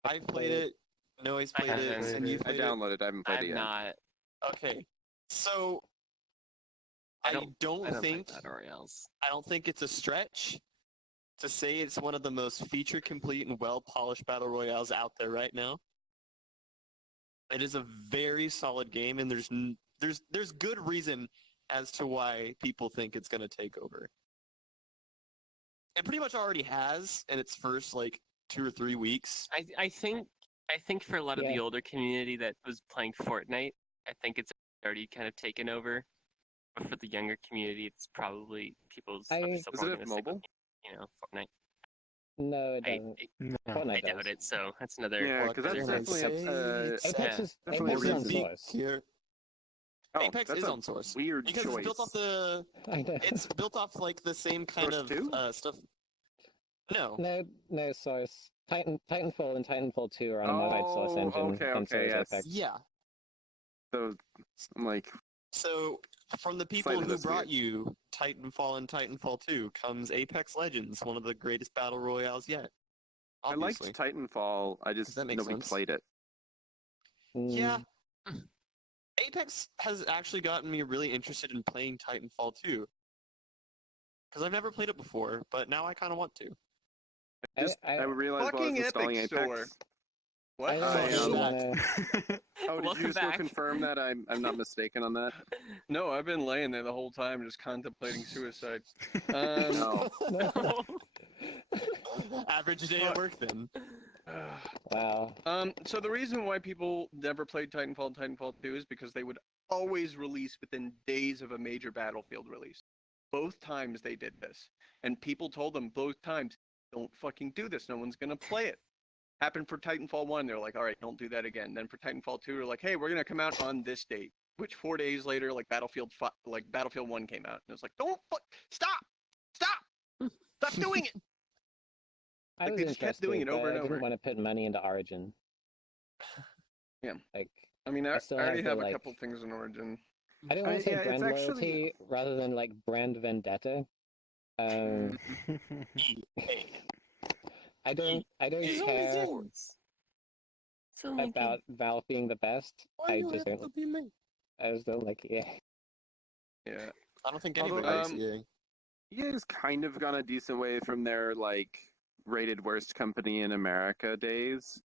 I've played it. Noah's played it, haven't. and you I played it. downloaded. I haven't played I'm it yet. not. Okay. So, I don't don't play think Battle Royales. I don't think it's a stretch to say it's one of the most feature complete and well polished battle royales out there right now. It is a very solid game, and there's good reason as to why people think it's going to take over. It pretty much already has in its first like 2 or 3 weeks. I think for a lot of the Yeah. older community that was playing Fortnite, I think it's already kind of taken over. But for the younger community, it's probably people's. I- still Is probably it gonna stick mobile? with, Fortnite. No, it I, doesn't. No. Fortnite I does. doubt it. So that's another. Yeah, because What that's can I definitely a, say? Apex Yeah. is definitely Apex a is on reason. source. Here. oh, Apex that's is a on source. weird Because choice. it's built off the I know. it's built off like the same kind Source 2? of stuff. No. No source. Titanfall and Titanfall 2 are on a modified source engine, okay, and so okay, is yes. Apex. Yeah. So I'm like, So from the people Slightly who less brought weird. you Titanfall and Titanfall 2 comes Apex Legends, one of the greatest battle royales yet. Obviously. I liked Titanfall. I just that make nobody sense? played it. Yeah. Mm, Apex has actually gotten me really interested in playing Titanfall 2. Because I've never played it before, but now I kind of want to. I realized while I was Fucking installing Epic Apex. Store. What? I I, really um, wanna. Oh, did Welcome you just back. go confirm that I'm not mistaken on that? No, I've been laying there the whole time just contemplating suicide. No. No. Average day at work then. Wow. So the reason why people never played Titanfall and Titanfall 2 is because they would always release within days of a major Battlefield release. Both times they did this. And people told them both times, don't fucking do this. No one's going to play it. Happened for Titanfall 1. They're like, all right, don't do that again. Then for Titanfall 2, they're like, hey, we're going to come out on this date. Which 4 days later, like Battlefield 1 came out. And it's like, stop doing it. I Like, was they just kept interested, doing it over but and I over. didn't want to put money into Origin. Yeah. Like, I mean, I still already have the, have a like- couple things in Origin. I didn't want to say yeah, it's brand actually- loyalty rather than like brand vendetta. Mm. I don't It's only care yours. It's only a game. about Valve being the best. Why I you just have don't. to be me? I just don't like it. Yeah. I don't think Although, anybody likes EA. EA's kind of gone a decent way from their like rated worst company in America days.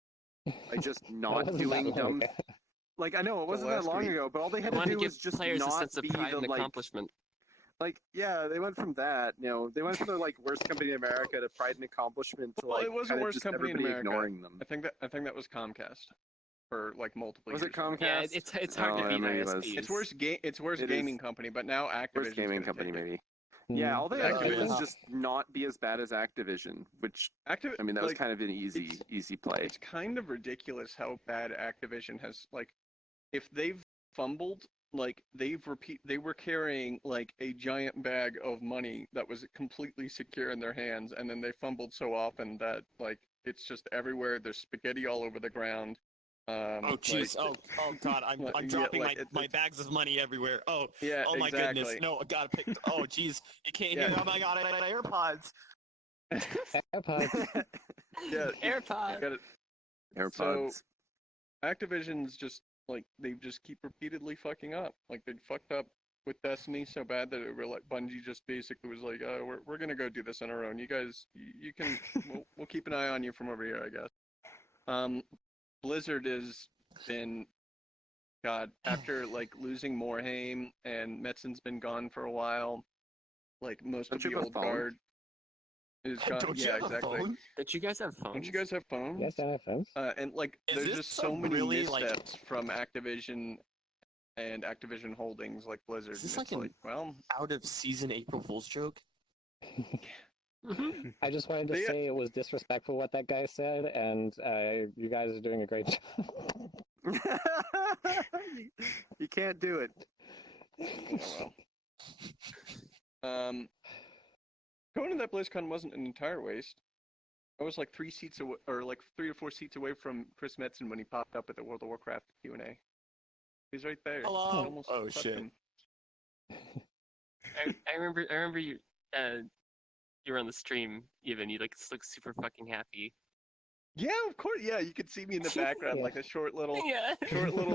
By just That not wasn't doing that long dumb. ago. Like I know it wasn't that last long week. ago, but all they I had to want to do was give just players a not sense of be pride the and like. accomplishment. Like yeah, they went from that. They went from the like worst company in America to pride and accomplishment to Well, like it wasn't kind of worst just company in everybody America. ignoring them. I think that was Comcast for like multiple Was years. it now. Comcast? Yeah, it's hard Oh, to yeah, beat maybe it was. ISPs. It's worst It gaming is company, but now Activision's Worst gaming gonna company take it. maybe. Yeah, all they had to do was Activision. just not be as bad as Activision, which Activ- I mean that was like, kind of an easy play. It's kind of ridiculous how bad Activision has like. If they've fumbled, like they were carrying like a giant bag of money that was completely secure in their hands, and then they fumbled so often that like it's just everywhere. There's spaghetti all over the ground. Oh jeez! like- oh god! I'm Yeah, dropping like, my bags of money everywhere. Oh Yeah, oh my exactly. goodness! No, I gotta pick. Oh jeez! You can't Yeah. hear. Oh my god! I got AirPods. AirPods. Yeah, AirPod. got it. AirPods. Activision's just like they just keep repeatedly fucking up. Like they fucked up with Destiny so bad that it were like Bungie just basically was like, we're gonna go do this on our own. You guys, you can, we'll keep an eye on you from over here, I guess. Blizzard has been, God, after like losing Morhaime and Metzen's been gone for a while, like most Don't of you the have a old phone? guard is gone. Don't you Yeah, have a exactly. phone? Don't you guys have phones? Don't you guys have phones? You guys don't have phones? And like, Is there's this just so some many really, like- missteps from Activision and Activision Holdings, like Blizzard. Is this and like it's an- like, well, Out of season April Fool's joke. Mhm. I just wanted to They- say it was disrespectful what that guy said, and you guys are doing a great job. you can't do it. yeah, well. Going to that BlizzCon wasn't an entire waste. I was like 3 seats away, or like 3 or 4 seats away from Chris Metzen when he popped up at the World of Warcraft Q&A. He's right there. Hello. I almost Oh, touched shit. him. I remember you you were on the stream even. You like look super fucking happy. Yeah, of course. Yeah, you could see me in the background, Yeah. like a short little Yeah.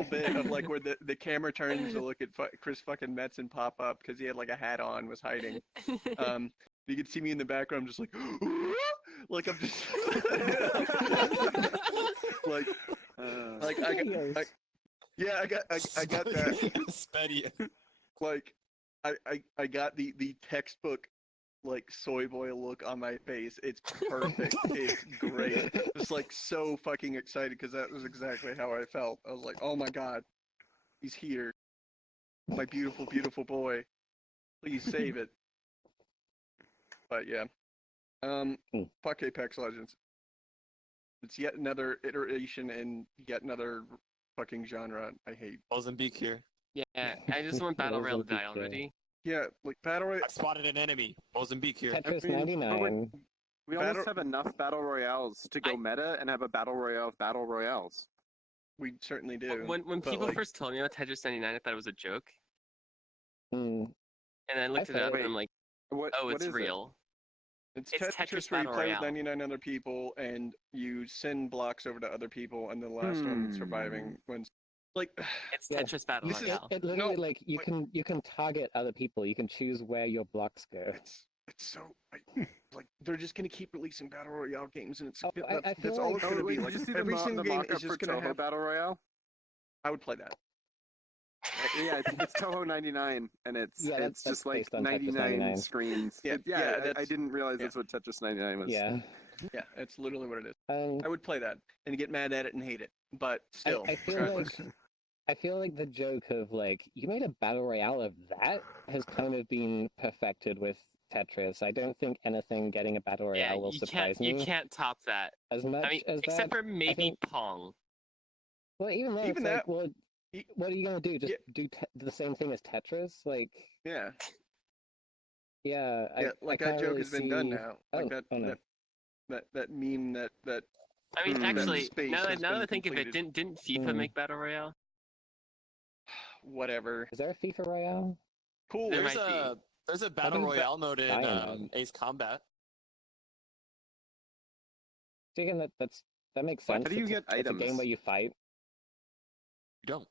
bit of like where the camera turns to look at Chris fucking Metzen pop up because he had like a hat on, was hiding. You could see me in the background, just like, like I'm just like I got that. Spetty. Like I got the textbook like soy boy look on my face. It's perfect. It's great. Just like so fucking excited because that was exactly how I felt. I was like, oh my god, he's here. My beautiful, beautiful boy. Please save it. But yeah. Fuck Apex Legends. It's yet another iteration in yet another fucking genre I hate. Mozambique here. Yeah, I just want Battle Royale to die already. Yeah, like Battle Royale. I spotted an enemy. Mozambique here. Tetris I mean, 99. We almost have enough battle royales to go meta and have a battle royale of battle royales. We certainly do. When but, people like, first told me about Tetris 99, I thought it was a joke, Hmm. and then I looked it thought- up and I'm like, What? oh, what it's is it? real. It's It's Tetris Tetris where you Battle play with Royale. 99 other people and you send blocks over to other people and the last one surviving wins. Like, It's Yeah. Tetris Battle This is- Royale. It literally No, like you can target other people. You can choose where your blocks go. it's so like they're just gonna keep releasing battle royale games and it's Oh, I that's feel all like- it's gonna Oh, wait, be. did Like you see every the single game mock-up is just for gonna Toho have. Battle Royale? I would play that. Yeah, it's Toho 99, and it's Yeah, it's that's just like based on Tetris 99 99. screens. Yeah, yeah, yeah, I that's- didn't realize yeah. that's what Tetris 99 was. Yeah. Yeah, that's literally what it is. Um, I would play that and get mad at it and hate it, but still. I feel regardless. like I feel like the joke of like you made a battle royale of that has kind of been perfected with Tetris. I don't think anything getting a battle Yeah, royale will surprise me you can't top that. as much I mean, as except that. for maybe think- Pong. Well, even then, Even it's like, that- well, e- what are you gonna do? Just Yeah. do the same thing as Tetris? Like, Yeah, yeah, yeah, like I that can't joke really has been done see- now. Like Oh, that, oh no. that meme that I mean, Hmm. actually, Space now has that I been think of it, completed. didn't FIFA Hmm. make Battle Royale? whatever. Is there a FIFA Royale? Cool. There There's might a there's a battle been royale mode in Dynamite. Ace Combat. So again, that makes But sense. how do you It's a- get It's a game items? where you fight. You don't.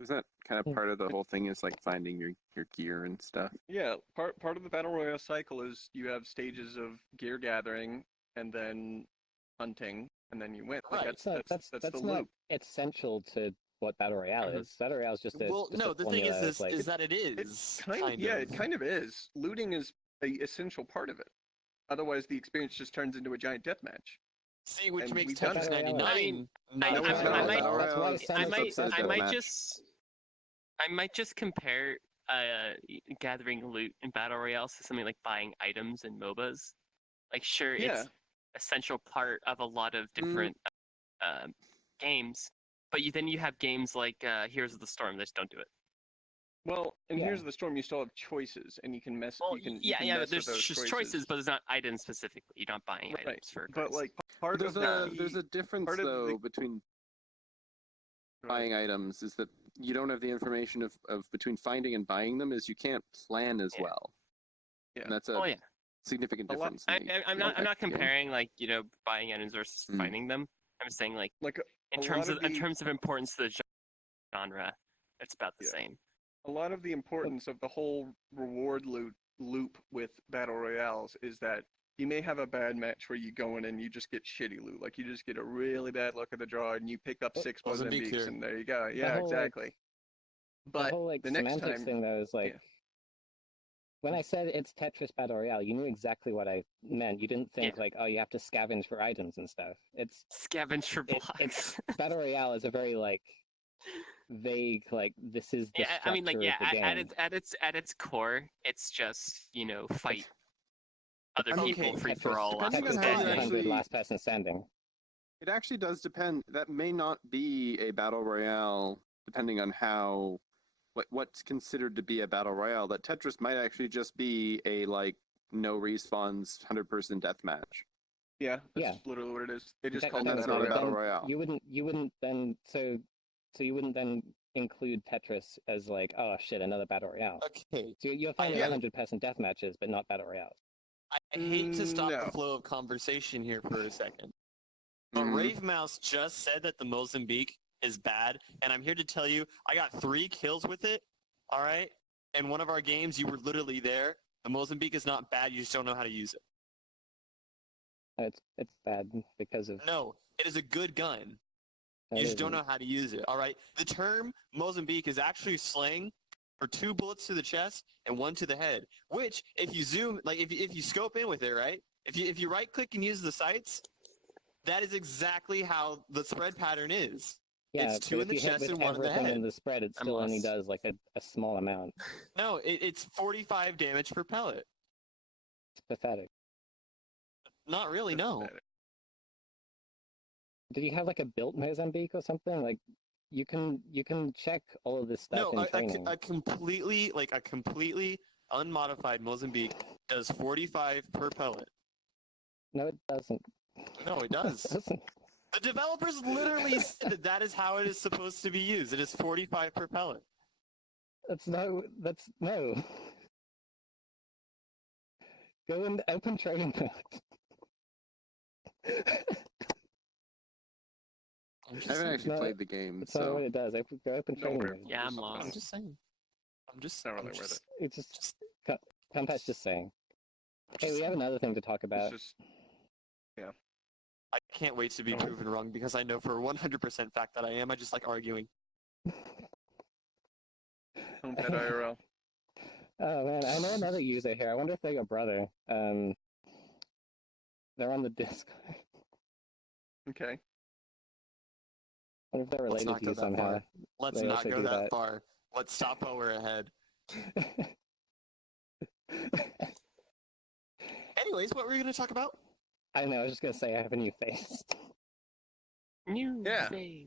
Is that kind of Hmm. part of the whole thing? Is like finding your gear and stuff? Yeah, part of the battle royale cycle is you have stages of gear gathering and then hunting and then you win. Like Right. that's the not loop. essential to what battle royale Mhm. is. Battle royale is just a Well, just no. a The thing formula is of, like, is that it is It's it kind of is. Looting is a essential part of it. Otherwise, the experience just turns into a giant death match. See, which and makes we've done Tetris it. 99. I mean, not I a might- battle I might- royale. That's why It's some I of might, it says I that. might deathmatch. just, I might just compare gathering loot in battle royales to something like buying items in MOBAs. Like, sure, Yeah. it's essential part of a lot of different games, but then you have games like Heroes of the Storm that just don't do it. Well, and Yeah. here's the storm. You still have choices, and you can mess. Well, you can, yeah, you can yeah, mess there's with those just choices, but there's not items specifically. You're not buying Right, items for. But cards. like part There's of a the there's a difference part of though the- between buying items is that you don't have the information of between finding and buying them is you can't plan as Yeah. well. Yeah. And that's a Oh yeah, significant A lot- difference. in the I'm not context of the game. comparing like buying items versus Mm. finding them. I'm saying like like in a terms lot of of in the- terms of importance to the genre, it's about the Yeah. same. a lot of the importance of the whole reward loop with battle royales is that you may have a bad match where you go in and you just get shitty loot. Like you just get a really bad luck of the draw and you pick up 6 Mozambique Mozambiques here. and there you go. Yeah, whole, like, exactly. The But whole like the next semantics time, thing though is like, yeah. when I said it's Tetris Battle Royale, you knew exactly what I meant. You didn't think Yeah. like, oh, you have to scavenge for items and stuff. It's Scavenge for blocks. it's Battle Royale is a very like vague, like, this is the Yeah, I mean, like, structure yeah, of the game. at its core, it's just fight other I mean, people okay, free for all. Depending on Tetris how you 100, actually- last person standing. It actually does depend. That may not be a battle royale, depending on what's considered to be a battle royale. That Tetris might actually just be a like no respawns 100-person deathmatch. Yeah, that's Yeah. literally what it is. They just That- called that it that's was not a it. battle Then royale. You wouldn't then so you wouldn't then include Tetris as like, oh shit, another battle royale. Okay, So you're fine with Yeah. 100-person death matches, but not battle royales. I hate to stop No. the flow of conversation here for a second. But Mhm. Rave Mouse just said that the Mozambique is bad, and I'm here to tell you, I got 3 kills with it, alright? In one of our games, you were literally there. The Mozambique is not bad, you just don't know how to use it. It's bad because of No, it is a good gun. that You just don't isn't- know how to use it, alright? The term Mozambique is actually slang for 2 bullets to the chest and 1 to the head, which, if you zoom, like, if you scope in with it, right? If you right-click and use the sights, that is exactly how the spread pattern is. Yeah, It's 2 but in the if you hit chest with and 1 in the everything head. in the spread, it I'm still only lost. does like a small amount. No, it's 45 damage per pellet. It's pathetic. Not really, no. Did you have like a built Mozambique or something? Like you can check all of this stuff No, in training. a completely unmodified Mozambique does 45 per pellet. No, it doesn't. No, it does. It doesn't. The developers literally said that that is how it is supposed to be used. It is 45 per pellet. That's no. Go in the open training mode. I'm I just haven't saying. actually not- played the game, That's not so what it does. Go open Don't training worry. mode. Yeah, I'm Just- lost. I'm just saying. It's not really worth it. It's just Compat's just saying. Hey, we have another thing to talk It's about. just I can't wait to be proven wrong because I know for a 100% fact that I am. I just like arguing. home pet IRL. Oh man, I know another user here. I wonder if they're your brother. They're on the Discord. Okay. I wonder if they're Let's related not to go you that somehow. far. Let's They not also go do that that. far. Let's stop while we're ahead. Anyways, what were you going to talk about? I know. I was just gonna say I have a new face. New Yeah. face.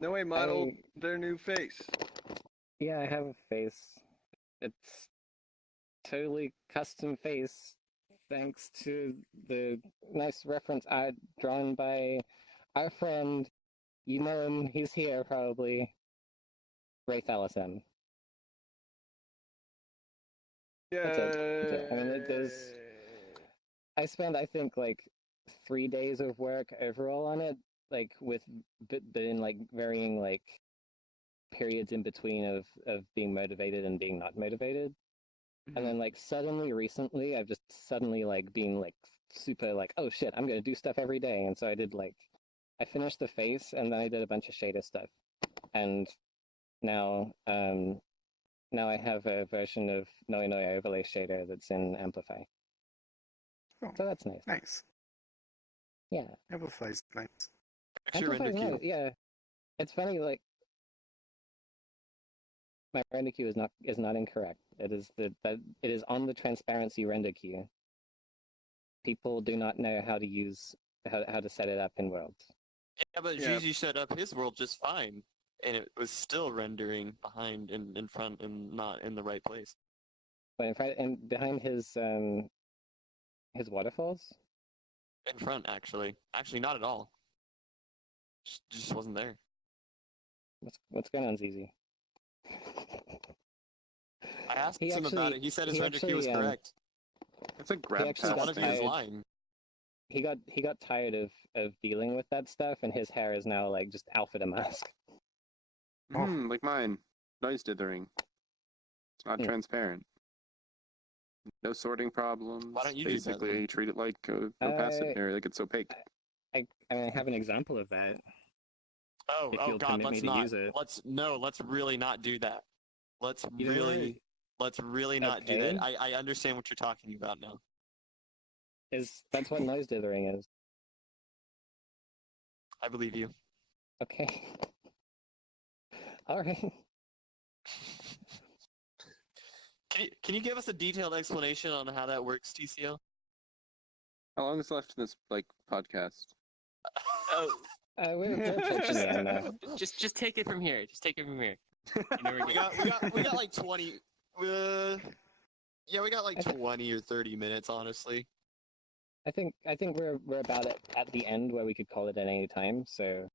No way modeled I- their new face. Yeah, I have a face. It's totally custom face, thanks to the nice reference art drawn by our friend. You know him. He's here probably. Ray Allison. Yeah. That's it. I mean, there's- I spent, I think, like 3 days of work overall on it, like with but in like varying like periods in between of being motivated and being not motivated. And then like suddenly recently I've just suddenly like been like super like, oh shit, I'm gonna do stuff every day. And so I did like I finished the face and then I did a bunch of shader stuff. And now now I have a version of Noi Noi overlay shader that's in Amplify. Oh. So that's nice. Nice. Yeah. Amplify's nice. Actually, render Amplify's queue. nice, yeah. It's funny, like my render queue is not incorrect. It is it is on the transparency render queue. People do not know how to use how to set it up in worlds. Yeah, but Yeah. Gigi set up his world just fine, and it was still rendering behind and in front and not in the right place. But in front and behind his waterfalls, In front, actually. Actually, not at all. Just wasn't there. what's going on, ZZ? I asked He him about actually- it. He said his he render queue was actually, correct. it's a grab actually So got one of you is tired. lying. He got tired of dealing with that stuff, and his hair is now like just alpha to mask. Oh. Like mine. Noise dithering. It's not Hmm. transparent. No sorting problems. Why don't you do that, Basically, then? treat it like opaque or like it's opaque. I mean, I have an example of that. Oh, If oh you'll God, permit me let's to not. use it. Let's really not do that. Let's You know what? really not do that. Okay. I understand what you're talking about now. That's what noise dithering is. I believe you. Okay. All right. Can you give us a detailed explanation on how that works, TCL? How long is left in this podcast? Oh, We're approaching the end now. just take it from here. Just take it from here. You know where we got like 20. Yeah, we got like I think- 20 or 30 minutes, honestly. I think we're about at the end where we could call it at any time. So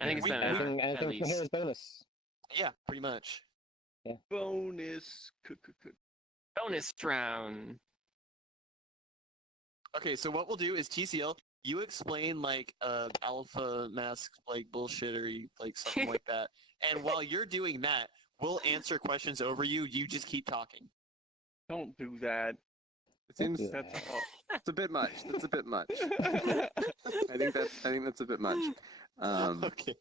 I think it's We- been we- an hour, at anything from here least. is bonus. Yeah, pretty much. Bonus. Bonus round. Okay, so what we'll do is TCL, you explain like alpha mask like bullshit or like something like that. And while you're doing that, we'll answer questions over you. You just keep talking. Don't do that. It seems do That's that. all. it's a bit much. That's a bit much. I think that's a bit much. Okay.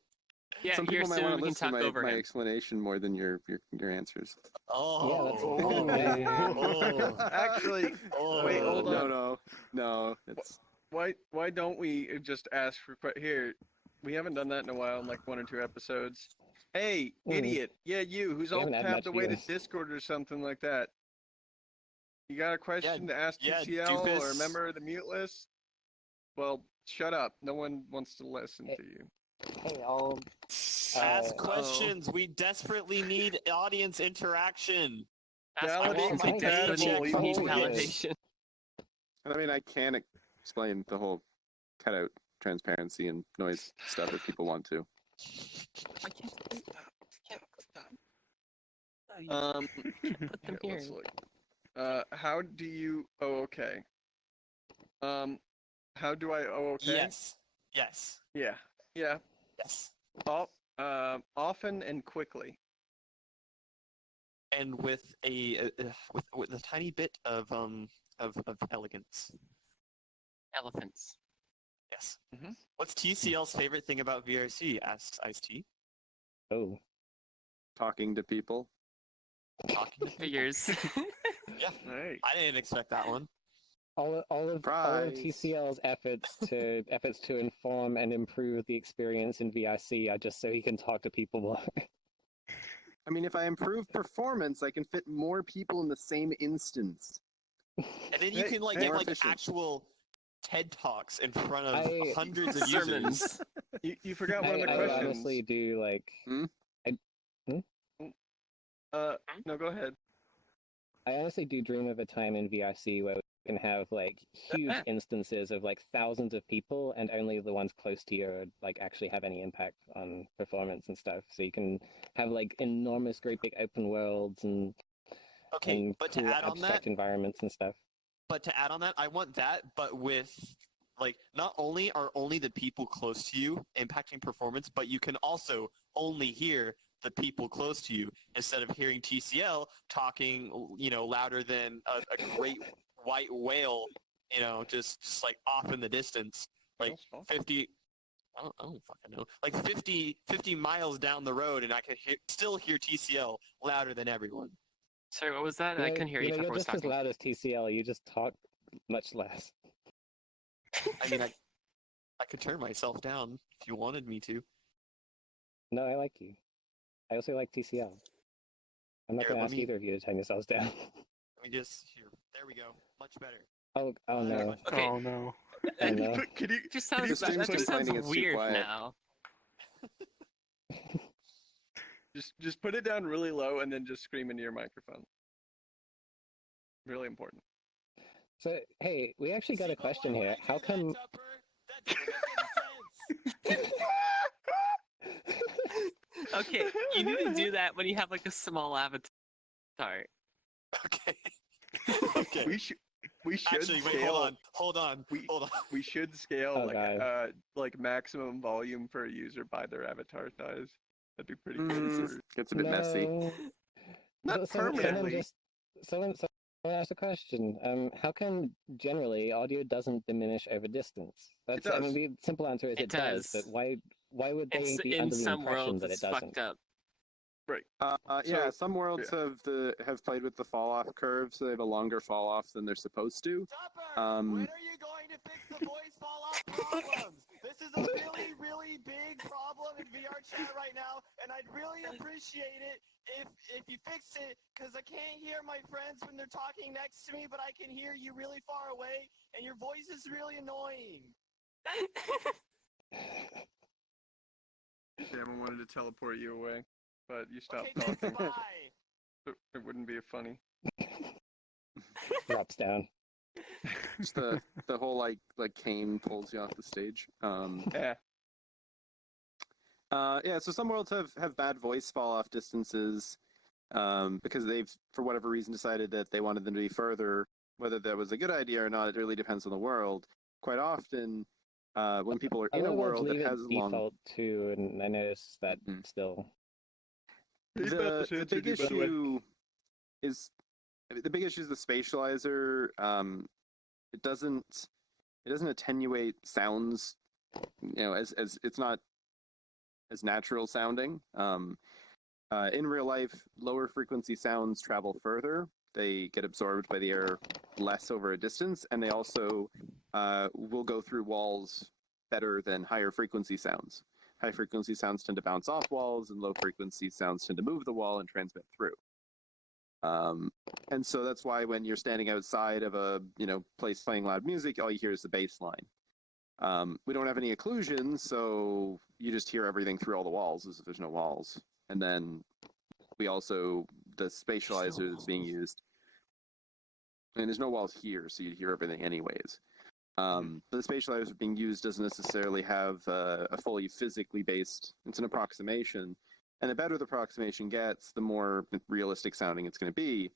Yeah, Some you're people might assuming want we to can listen to talk over my him. explanation more than your answers. Oh. that's- oh. Actually, Oh. wait, hold on. No. It's why don't we just ask for here? We haven't done that in a while, in like 1 or 2 episodes. Hey, idiot! Yeah, you who's We all haven't had tabbed much away to viewers. Discord or something like that. You got a question to ask yeah, TCL or a doofus. member of the mute list? Well, shut up. No one wants to listen Hey. to you. Hey, I'll Ask Uh, questions. We desperately need audience interaction. That's Validate all my we desperately check. need Holy validation. I mean I can explain the whole cutout transparency and noise stuff if people want to. I can't put them. Put them Here, let's here. look. How do you? Oh, okay. How do I? Oh, okay. Yes. Yes. Yeah. Yeah. Yes. Often and quickly. And with a with a tiny bit of elegance. Elephants. Yes. Mhm. What's TCL's favorite thing about VRC? Asks Ice-T. oh. Talking to people. Talking to people. Figures. Yeah. Hey. I didn't expect that one. All of Surprise. TCL's efforts to inform and improve the experience in VIC are just so he can talk to people more. I mean, if I improve performance, I can fit more people in the same instance. And then you Hey, can like hey. get More like efficient. actual TED Talks in front of I- hundreds of users. Sermons. You forgot one of the I questions. honestly do like. No, go ahead. I honestly do dream of a time in VIC where we can have like huge instances of like thousands of people, and only the ones close to you are, like actually have any impact on performance and stuff. So you can have like enormous, great big open worlds and Okay, but to cool add on abstract that, environments and stuff. I want that, but with like not only are only the people close to you impacting performance, but you can also only hear the people close to you instead of hearing TCL talking, louder than a great white whale, just like off in the distance, like 50. I don't fucking know. Like 50 miles down the road, and I could still hear TCL louder than everyone. Sorry, what was that? I couldn't hear you. You're Pepper was just as talking. loud as TCL. You just talk much less. I mean, I could turn myself down if you wanted me to. No, I like you. I also like TCL. I'm not Here, going to let ask me- either of you to turn yourselves down. Let me just here. There we go. Much better. Oh no. Okay, Oh no. Oh, no. Could you? just Could sounds you stream's that just sounds complaining it's too weird quiet. now. just put it down really low and then just scream into your microphone. Really important. So hey, we actually got a question here. How come? Okay, you need to do that when you have like a small avatar. Okay. Okay. We should Actually, wait. scale. Hold on. We- Hold on. We should scale Oh, God. like maximum volume for a user by their avatar size. That'd be pretty Mm, good. gets a bit messy. No. Not Someone permanently. someone asked a question. How come generally audio doesn't diminish over distance? That's I mean, does. the simple answer is It it does. does. But why would they It's be in under the some impression worlds that it it's doesn't? fucked up. Yeah, So- some worlds have played with the fall off curve, so they have a longer fall off than they're supposed to. When are you going to fix the voice fall off problems? This is a really, really big problem in VR chat right now, and I'd really appreciate it if you fix it, because I can't hear my friends when they're talking next to me, but I can hear you really far away, and your voice is really annoying. Damn, I wanted to teleport you away, but you stopped Okay, talking. bye. It wouldn't be funny. drops down. Just the whole like cane pulls you off the stage. Yeah. Yeah. So some worlds have bad voice fall off distances because they've, for whatever reason, decided that they wanted them to be further. Whether that was a good idea or not, it really depends on the world. Quite often, when people are in a world that has long default too, and I noticed that Mhm. still. The big issue is the spatializer. It doesn't attenuate sounds, as it's not as natural sounding. In real life, lower frequency sounds travel further. They get absorbed by the air less over a distance, and they also will go through walls better than higher frequency sounds. High frequency sounds tend to bounce off walls, and low frequency sounds tend to move the wall and transmit through. And so that's why when you're standing outside of a place playing loud music, all you hear is the bass line. We don't have any occlusion, so you just hear everything through all the walls as if there's no walls. And then we also, the spatializer that's being used, and there's no walls here, so you'd hear everything anyways. But the spatializer being used doesn't necessarily have a fully physically based, it's an approximation. And the better the approximation gets, the more realistic sounding it's going to be.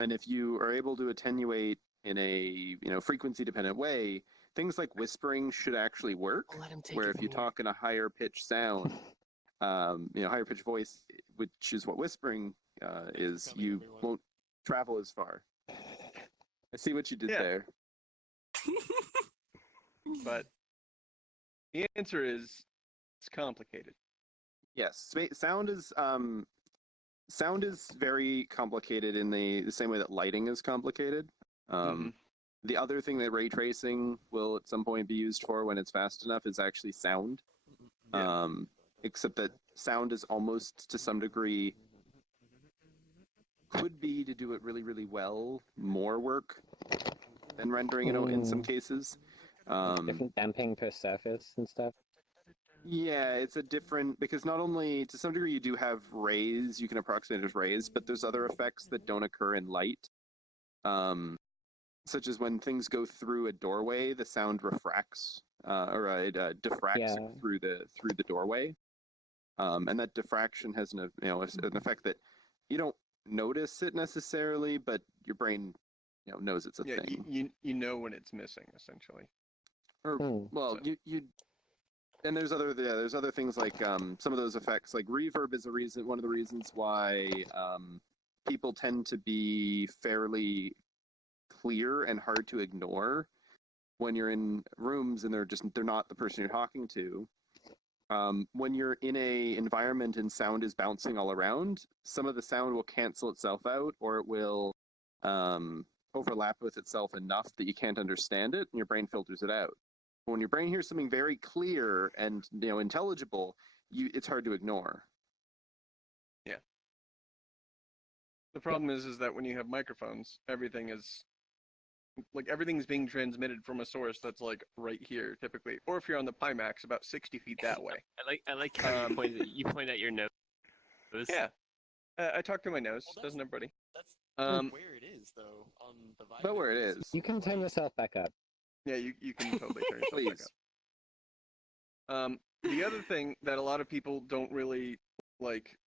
And if you are able to attenuate in a frequency dependent way, things like whispering should actually work. Where if you talk in a higher pitch sound, higher pitch voice, which is what whispering is, you won't travel as far. I see what you did there. But the answer is it's complicated. Yes, sound is very complicated in the same way that lighting is complicated. The other thing that ray tracing will at some point be used for when it's fast enough is actually sound. Yeah. Except that sound is almost to some degree could be, to do it really, really well, more work than rendering in some cases. Different damping per surface and stuff. Yeah, it's a different, because not only to some degree you do have rays, you can approximate as rays, but there's other effects that don't occur in light. Such as when things go through a doorway, the sound refracts it diffracts through the doorway, and that diffraction has an effect that you don't notice it necessarily, but your brain knows it's a thing. You know when it's missing, essentially. Or well, so. you and there's other things like some of those effects, like reverb is one of the reasons why people tend to be fairly clear and hard to ignore when you're in rooms and they're not the person you're talking to. When you're in a environment and sound is bouncing all around, some of the sound will cancel itself out, or it will overlap with itself enough that you can't understand it, and your brain filters it out. When your brain hears something very clear and intelligible, it's hard to ignore. Yeah. The problem is that when you have microphones, everything's being transmitted from a source that's like right here typically, or if you're on the Pimax, about 60 feet that way. I like how you point at your nose. Yeah, I talk through my nose. Doesn't everybody? That's where it is though on the vibe. But where it is, you can turn yourself back up. Yeah, you can totally turn yourself back up. The other thing that a lot of people don't really like,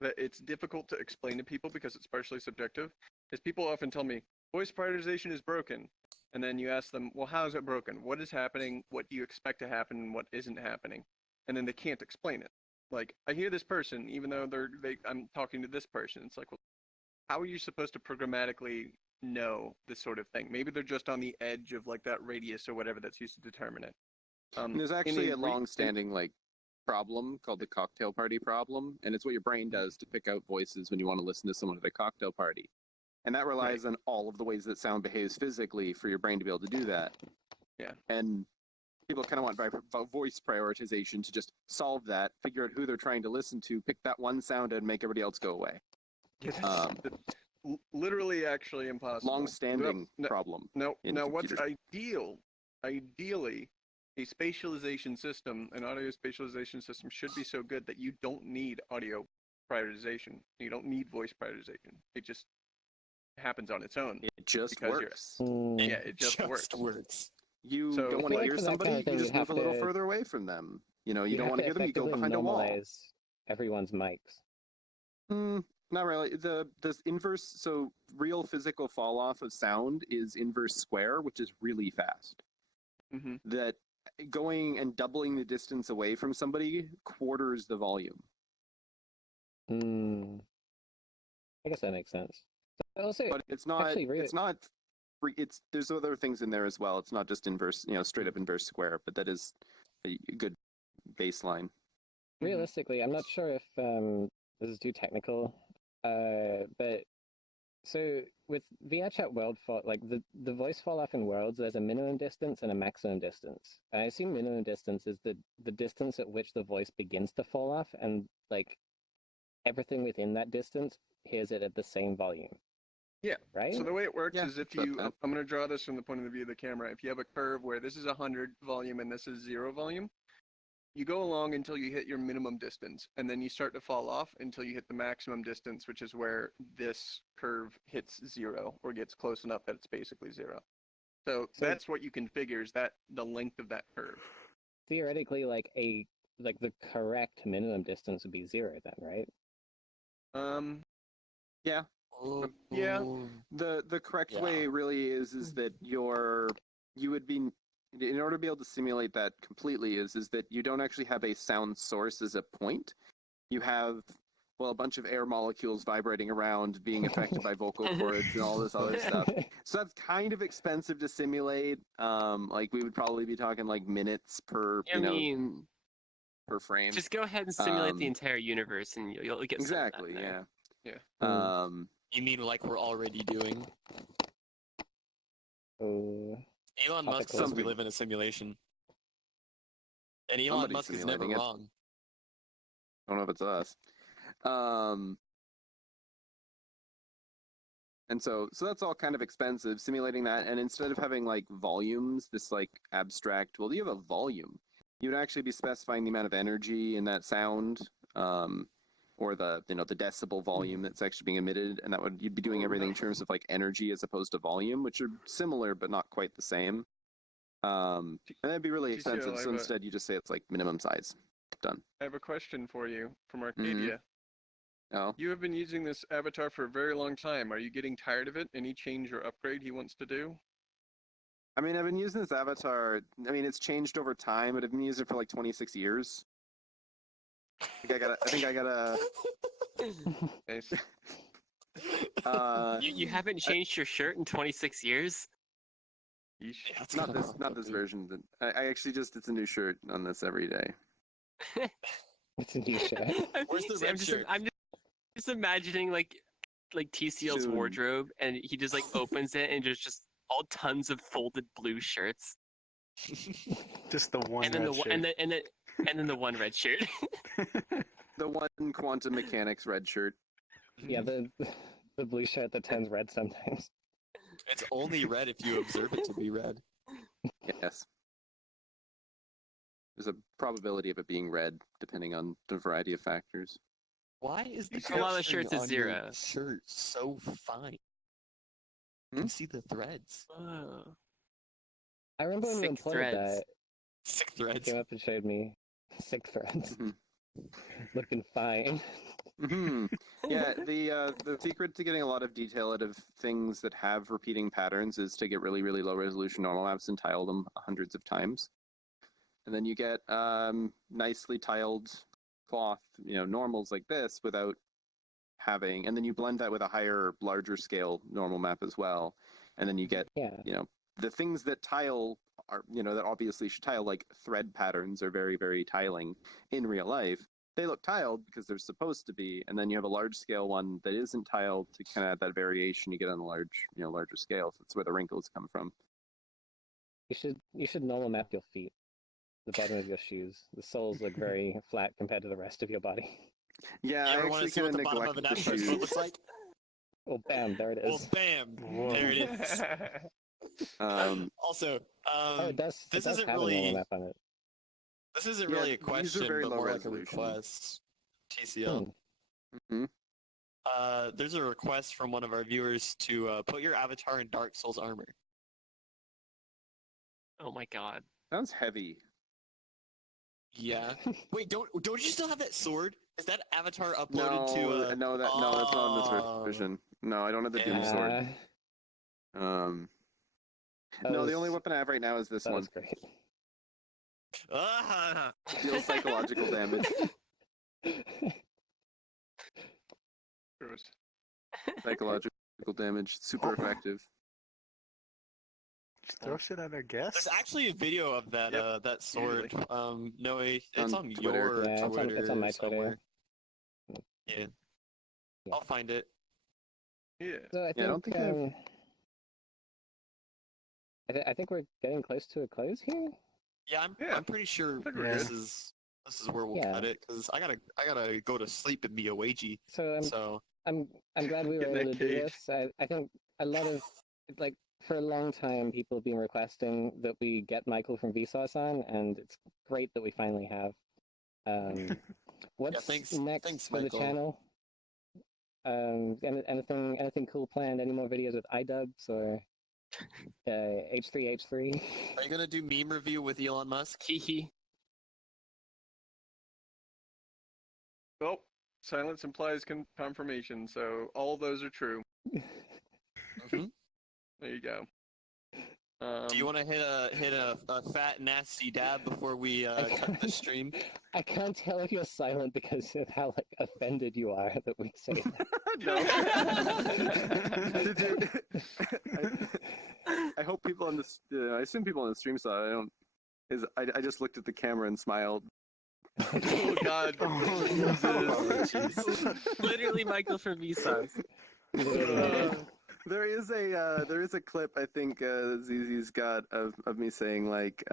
that it's difficult to explain to people because it's partially subjective, is people often tell me, voice prioritization is broken. And then you ask them, well, how is it broken? What is happening? What do you expect to happen? And what isn't happening? And then they can't explain it. Like, I hear this person, even though I'm talking to this person. It's like, well, how are you supposed to programmatically know this sort of thing? Maybe they're just on the edge of like that radius or whatever that's used to determine it. There's actually a long-standing problem called the cocktail party problem, and it's what your brain does to pick out voices when you want to listen to someone at a cocktail party. And that relies on all of the ways that sound behaves physically for your brain to be able to do that. Yeah. And people kind of want voice prioritization to just solve that, figure out who they're trying to listen to, pick that one sound and make everybody else go away. Yeah, literally actually impossible. Long-standing problem. Now what's ideally, a spatialization system, an audio spatialization system should be so good that you don't need audio prioritization. You don't need voice prioritization. happens on its own. It just Because you're- works. Mm, Yeah, it just works. You So- don't I want feel to like hear for that kind somebody, of thing, you just you'd move a have little to- further away from them. You know, you don't have want to to hear them, you go effectively behind a wall. normalize everyone's mics. Not really. The inverse, so real physical fall off of sound is inverse square, which is really fast. Hmm. That going and doubling the distance away from somebody quarters the volume. Hmm. I guess that makes sense. Also, But it's not. actually, really- It's not. It's there's other things in there as well. It's not just inverse, straight up inverse square, but that is a good baseline. realistically, I'm not sure if this is too technical, but so with VRChat World fall, like the voice fall off in Worlds, there's a minimum distance and a maximum distance. And I assume minimum distance is the distance at which the voice begins to fall off, and like everything within that distance hears it at the same volume. Yeah. Right? So the way it works Yeah, is if it's about you, that. I'm going to draw this from the point of view of the camera. If you have a curve where this is 100 volume and this is 0 volume, you go along until you hit your minimum distance, and then you start to fall off until you hit the maximum distance, which is where this curve hits 0 or gets close enough that it's basically 0. So So- that's what you configure, is that the length of that curve. Theoretically, like the correct minimum distance would be 0 then, right? Yeah. Yeah. The correct Yeah. way really is that you would be, in order to be able to simulate that completely, is that you don't actually have a sound source as a point. You have, well, a bunch of air molecules vibrating around, being affected by vocal cords and all this other stuff. So that's kind of expensive to simulate. Like we would probably be talking like minutes per I mean, per frame. just go ahead and simulate the Um, entire universe, and you'll get some of that Exactly. there. Yeah. Yeah. You mean like we're already doing? Oh, Elon Musk says we Something. live in a simulation. And Elon Somebody's Musk is never simulating it. wrong. I don't know if it's us. And so that's all kind of expensive, simulating that. And instead of having like volumes, this like abstract, well, you have a volume. You would actually be specifying the amount of energy in that sound, or the the decibel volume that's actually being emitted, and you'd be doing everything in terms of like energy as opposed to volume, which are similar but not quite the same. And that'd be really TCL, expensive. I So have a- instead, you just say it's like minimum size. Done. I have a question for you from Arcadia. Oh. You have been using this avatar for a very long time. Are you getting tired of it? Any change or upgrade he wants to do? I mean, I've been using this avatar. I mean, it's changed over time, but I've been using it for like 26 years. I think I gotta. Nice. You haven't changed your shirt in 26 years? Yeesh. Yeah, that's not kinda this, fucked not up, this dude. version. I actually it's a new shirt on this every day. it's a new shirt. Where's the See, red shirt? I'm just imagining like TCL's Soon. wardrobe, and he just like opens it, and there's just all tons of folded blue shirts, Just the one and then red the shirt. and then the one red shirt. The one quantum mechanics red shirt. Yeah, the blue shirt that turns red sometimes. It's only red if you observe it to be red. Yes. There's a probability of it being red depending on the variety of factors. Why is the A lot of coloring shirts is on your zero. shirt so fine? You can see the threads. Oh. I remember when we Sick employed threads. that, Sick he threads. came up and showed me sick threads. Mhm. Looking fine. Hmm. Yeah, the secret to getting a lot of detail out of things that have repeating patterns is to get really, really low resolution normal maps and tile them hundreds of times. And then you get nicely tiled cloth, normals like this without having, and then you blend that with a higher, larger scale normal map as well. And then you get, Yeah. the things that tile are, that obviously should tile, like thread patterns are very, very tiling in real life. They look tiled because they're supposed to be, and then you have a large scale one that isn't tiled to kind of add that variation you get on the larger scale. So that's where the wrinkles come from. You should normal map your feet. The bottom of your shoes. The soles look very flat compared to the rest of your body. Yeah, You I ever want to actually see kind what of the bottom of neglect an the avatar's foot shoes. looks like? Oh, bam! There it Well, is. bam! Whoa. There it is. Also, Oh, it does. this it does isn't have a normal really map on it. this isn't Yeah, really a these are question, very but low more like a resolution. request. TCL. Hmm. Mhm. there's a request from one of our viewers to put your avatar in Dark Souls armor. Oh my god. Sounds heavy. Yeah. Wait, don't you still have that sword? Is that avatar uploaded No, to? no, that's not in this version. No, I don't have the Doom sword. No, the only weapon I have right now is this that one. was great. Ah! Deals psychological damage. Gross. Psychological damage. Super effective. Just throw shit at our guests. There's actually a video of that Yep, that sword. No, it's On on Twitter. your Yeah, Twitter. it's on my somewhere. Twitter. Yeah. Yeah. I'll find it. Yeah. So I think, Yeah, I don't think I've- I think we're getting close to a close here. Yeah, I'm pretty sure think we're this good. is where we'll Yeah. cut it because I gotta go to sleep and be a wagey. So So I'm glad we were Get in able that to do cage. this. I think a lot of like for a long time people have been requesting that we get Michael from Vsauce on, and it's great that we finally have. What's thanks- next thanks, for the Michael. channel? Anything cool planned? Any more videos with iDubbbz or H3H3? are you gonna do meme review with Elon Musk? Hehe. Well, silence implies confirmation, so all of those are true. Mhm. There you go. Do you want to hit a fat nasty dab before we cut the stream? I can't tell if you're silent because of how like offended you are that we say that. I hope people on this. I assume people on the stream saw. I just looked at the camera and smiled. Oh God. Oh, Jesus. Literally Michael from Vsauce. There is a clip I think ZZ's got of me saying like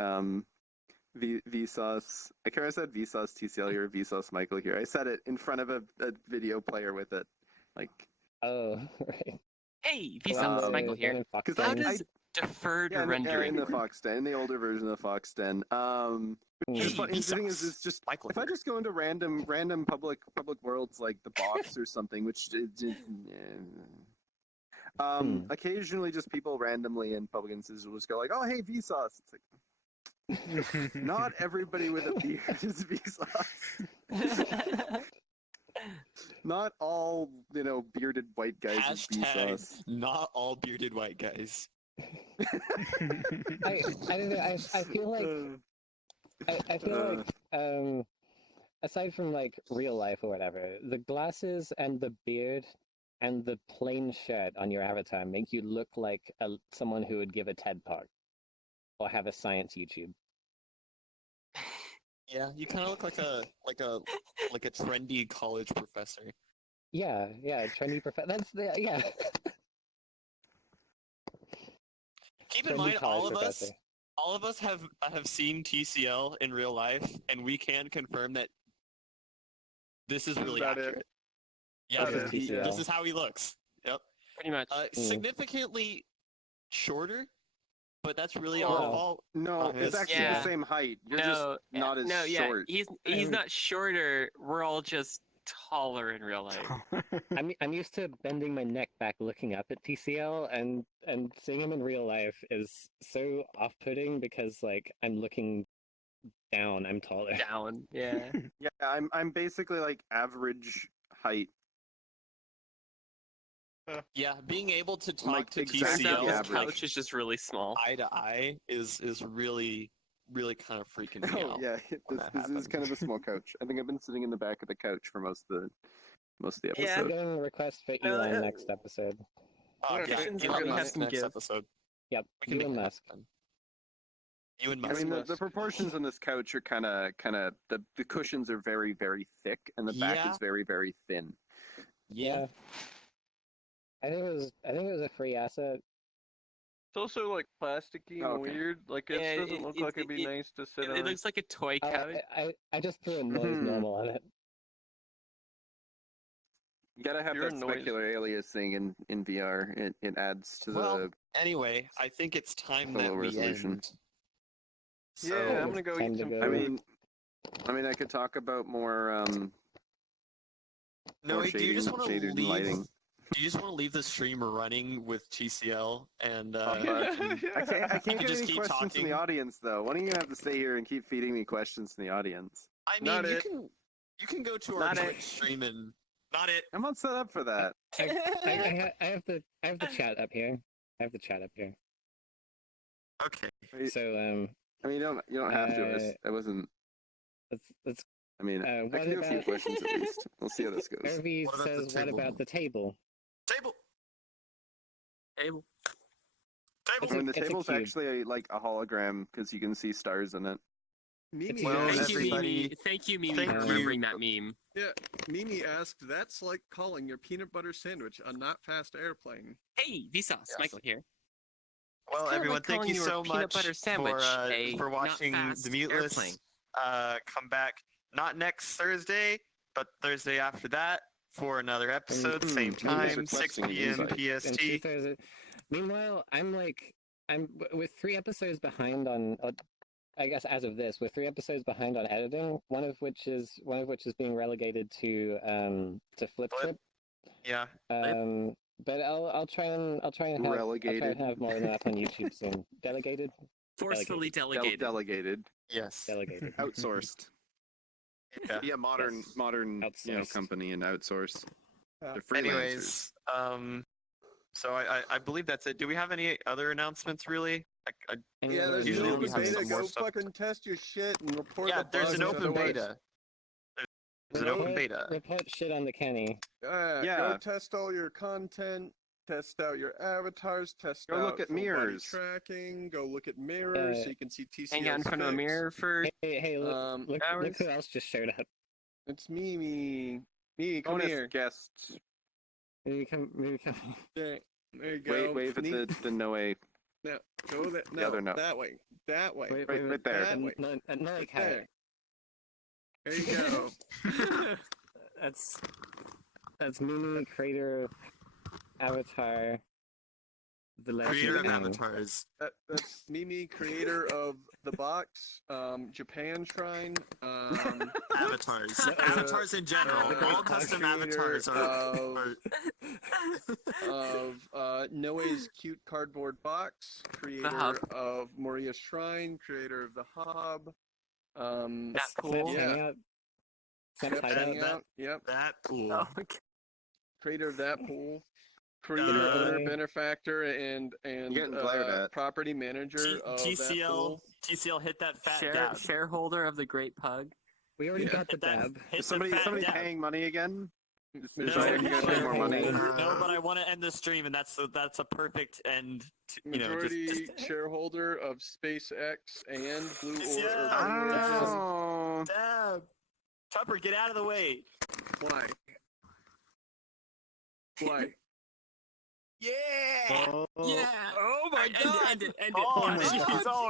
Vsauce. I care I said Vsauce TCL here, Vsauce Michael here. I said it in front of a video player with it, like Oh, right. Hey, The Vsauce, one Michael the here. one in Fox because How Guns. does deferred yeah, in rendering the Fox Den, in the older version of the Fox Den. Hey, The thing is, Vsauce. it's just Michael. if I just go into random public worlds like the box or something, which occasionally just people randomly in public instances will just go like, "Oh, hey, Vsauce." It's like not everybody with a beard is Vsauce. Not all bearded white guys is Hashtag Vsauce. not all bearded white guys. I don't know. I feel like I feel like aside from like real life or whatever, the glasses and the beard and the plain shirt on your avatar make you look like someone who would give a TED talk or have a science YouTube. Yeah, you kind of look like a trendy college professor. Yeah, trendy professor. That's the yeah. Keep in Trendy mind, all college of us, professor. all of us have seen TCL in real life, and we can confirm that this is That's really about it. accurate. Yeah, About it. TCL. this is how he looks. Yep. Pretty much. Significantly shorter, but that's really Oh. our fault. No, it's actually Yeah. the same height. You're no, just not as no, yeah, short. he's not shorter. We're all just taller in real life. I'm used to bending my neck back looking up at TCL, and seeing him in real life is so off-putting because like I'm looking down. I'm taller. Down, yeah. Yeah, I'm basically like average height. Yeah, being able to talk Like, to exactly Turns out the this TCL average. couch is just really small. eye to eye is really kind of freaking me Oh out. yeah, when this that is happened. kind of a small couch. I think I've been sitting in the back of the couch for most of the Yeah. We're episode. getting a request for No, Elon next episode. Oh, Yeah, yeah, Christian's Elon gonna Musk have some next give. episode. Yep, We can Elon make that Musk. happen. You and I Musk. mean, the Musk. proportions on this couch are kind of the cushions are very thick, and the back Yeah. is very thin. Yeah. I think it was a free asset. It's also like plasticky and Oh, okay. weird. Like it Yeah, doesn't look like it'd be nice to sit on. It looks like a toy Oh, couch. I just threw a noise Mhm. normal on it. You gotta have You're that annoyed. specular aliasing in VR. It adds to Well, the anyway, I think it's time The that low we resolution. end. So, Yeah, I'm gonna go Time eat to some go. I food. mean, I could talk about more No, more wait, do you just want to shaded leave? lighting. Do you just want to leave the stream running with TCL and I can't can get just any keep questions from the talking. audience though. Why don't you have to stay here and keep feeding me questions from the audience? I mean, Not you it. can go to our Not it. Twitch stream and not it. I'm not set up for that. I have the chat up here. I have the chat up here. Okay. So I mean, you don't have to. I wasn't. let's I mean, I what can do a few about- questions at least. We'll see how this goes. Irvi What about the says, what table? about the table? Table. Table. Table. I mean, the it's a table's cube. actually like a hologram because you can see stars in it. Mimi, Well, asked, Thank you, everybody- Mimi. Thank you, Mimi, thank for you. remembering that meme. yeah, Mimi asked, that's like calling your peanut butter sandwich a not fast airplane. Hey, Vsauce, Yes. Michael here. Well, kinda everyone, like thank calling you you a so peanut much butter sandwich, for a watching not fast the Muteless. airplane. Come back not next Thursday, but Thursday after that for another episode, same Mimi was time, 6 requesting an p.m. invite. And PST. 2000. Meanwhile, I'm with 3 episodes behind on. I guess as of this, with 3 episodes behind on editing, one of which is being relegated to Flip Flip. Trip. Yeah. But I'll try and Relegated. have more than that on YouTube soon. Delegated, Forcefully delegated. Delegated. Yes. delegated. Outsourced. Yeah. Be a modern Yes. modern Outsourced. company and outsource. Yeah. They're freelancers. Anyways, so I believe that's it. Do we have any other announcements, really? Yeah, there's Usually an we open have some beta. more Go stuff. fucking test your shit and report Yeah, the there's bugs. an open otherwise- beta. There's an open beta. Report shit on the Kenny. Yeah. Yeah. Go test all your content. Test out your avatars. Test Go out look at full body mirrors. tracking. Go look at mirrors so you can see TCL's Hang out in front of a fix. mirror for Hey, look, look hours. who else just showed up. It's me. Me, come Bonus here. guest. Maybe come. There you go. Wave at Sneak- the no way. No, go that. The No, other no. that way. That way. Right there. That way. Not Right like how. there. There you go. That's Mimi, creator of Avatar. The Legend Creator of of Aang. avatars. That's Mimi, creator of the box, Japan Shrine, Avatars. Avatars in general. uh, All custom creator avatars are. of Noe's cute cardboard box, creator Hub. of Moria's Shrine, creator of the Hub. That Snaps pool. Yeah. Hangout. Snaps Yep, Hideout. Hangout, yep. That cool. Oh my god. Creator of that pool. Creator, owner, Uh, benefactor, and getting glared at. property manager of that TCL. pool. TCL hit that fat dab. Shareholder of the Great Pug. We already Yeah. got the Hit that. dab. Hit Is the fat somebody dab. paying money again? Is No, Zayden gonna pay more money? No, but I want to end the stream, and that's a perfect end. To, Majority just shareholder of SpaceX and Blue TCL. I Origin. don't know. dab. Tupper, get out of the way. Why? Why? Yeah. Oh. Yeah. Oh my End it, god. end it, end it. Oh, my jeez. Oh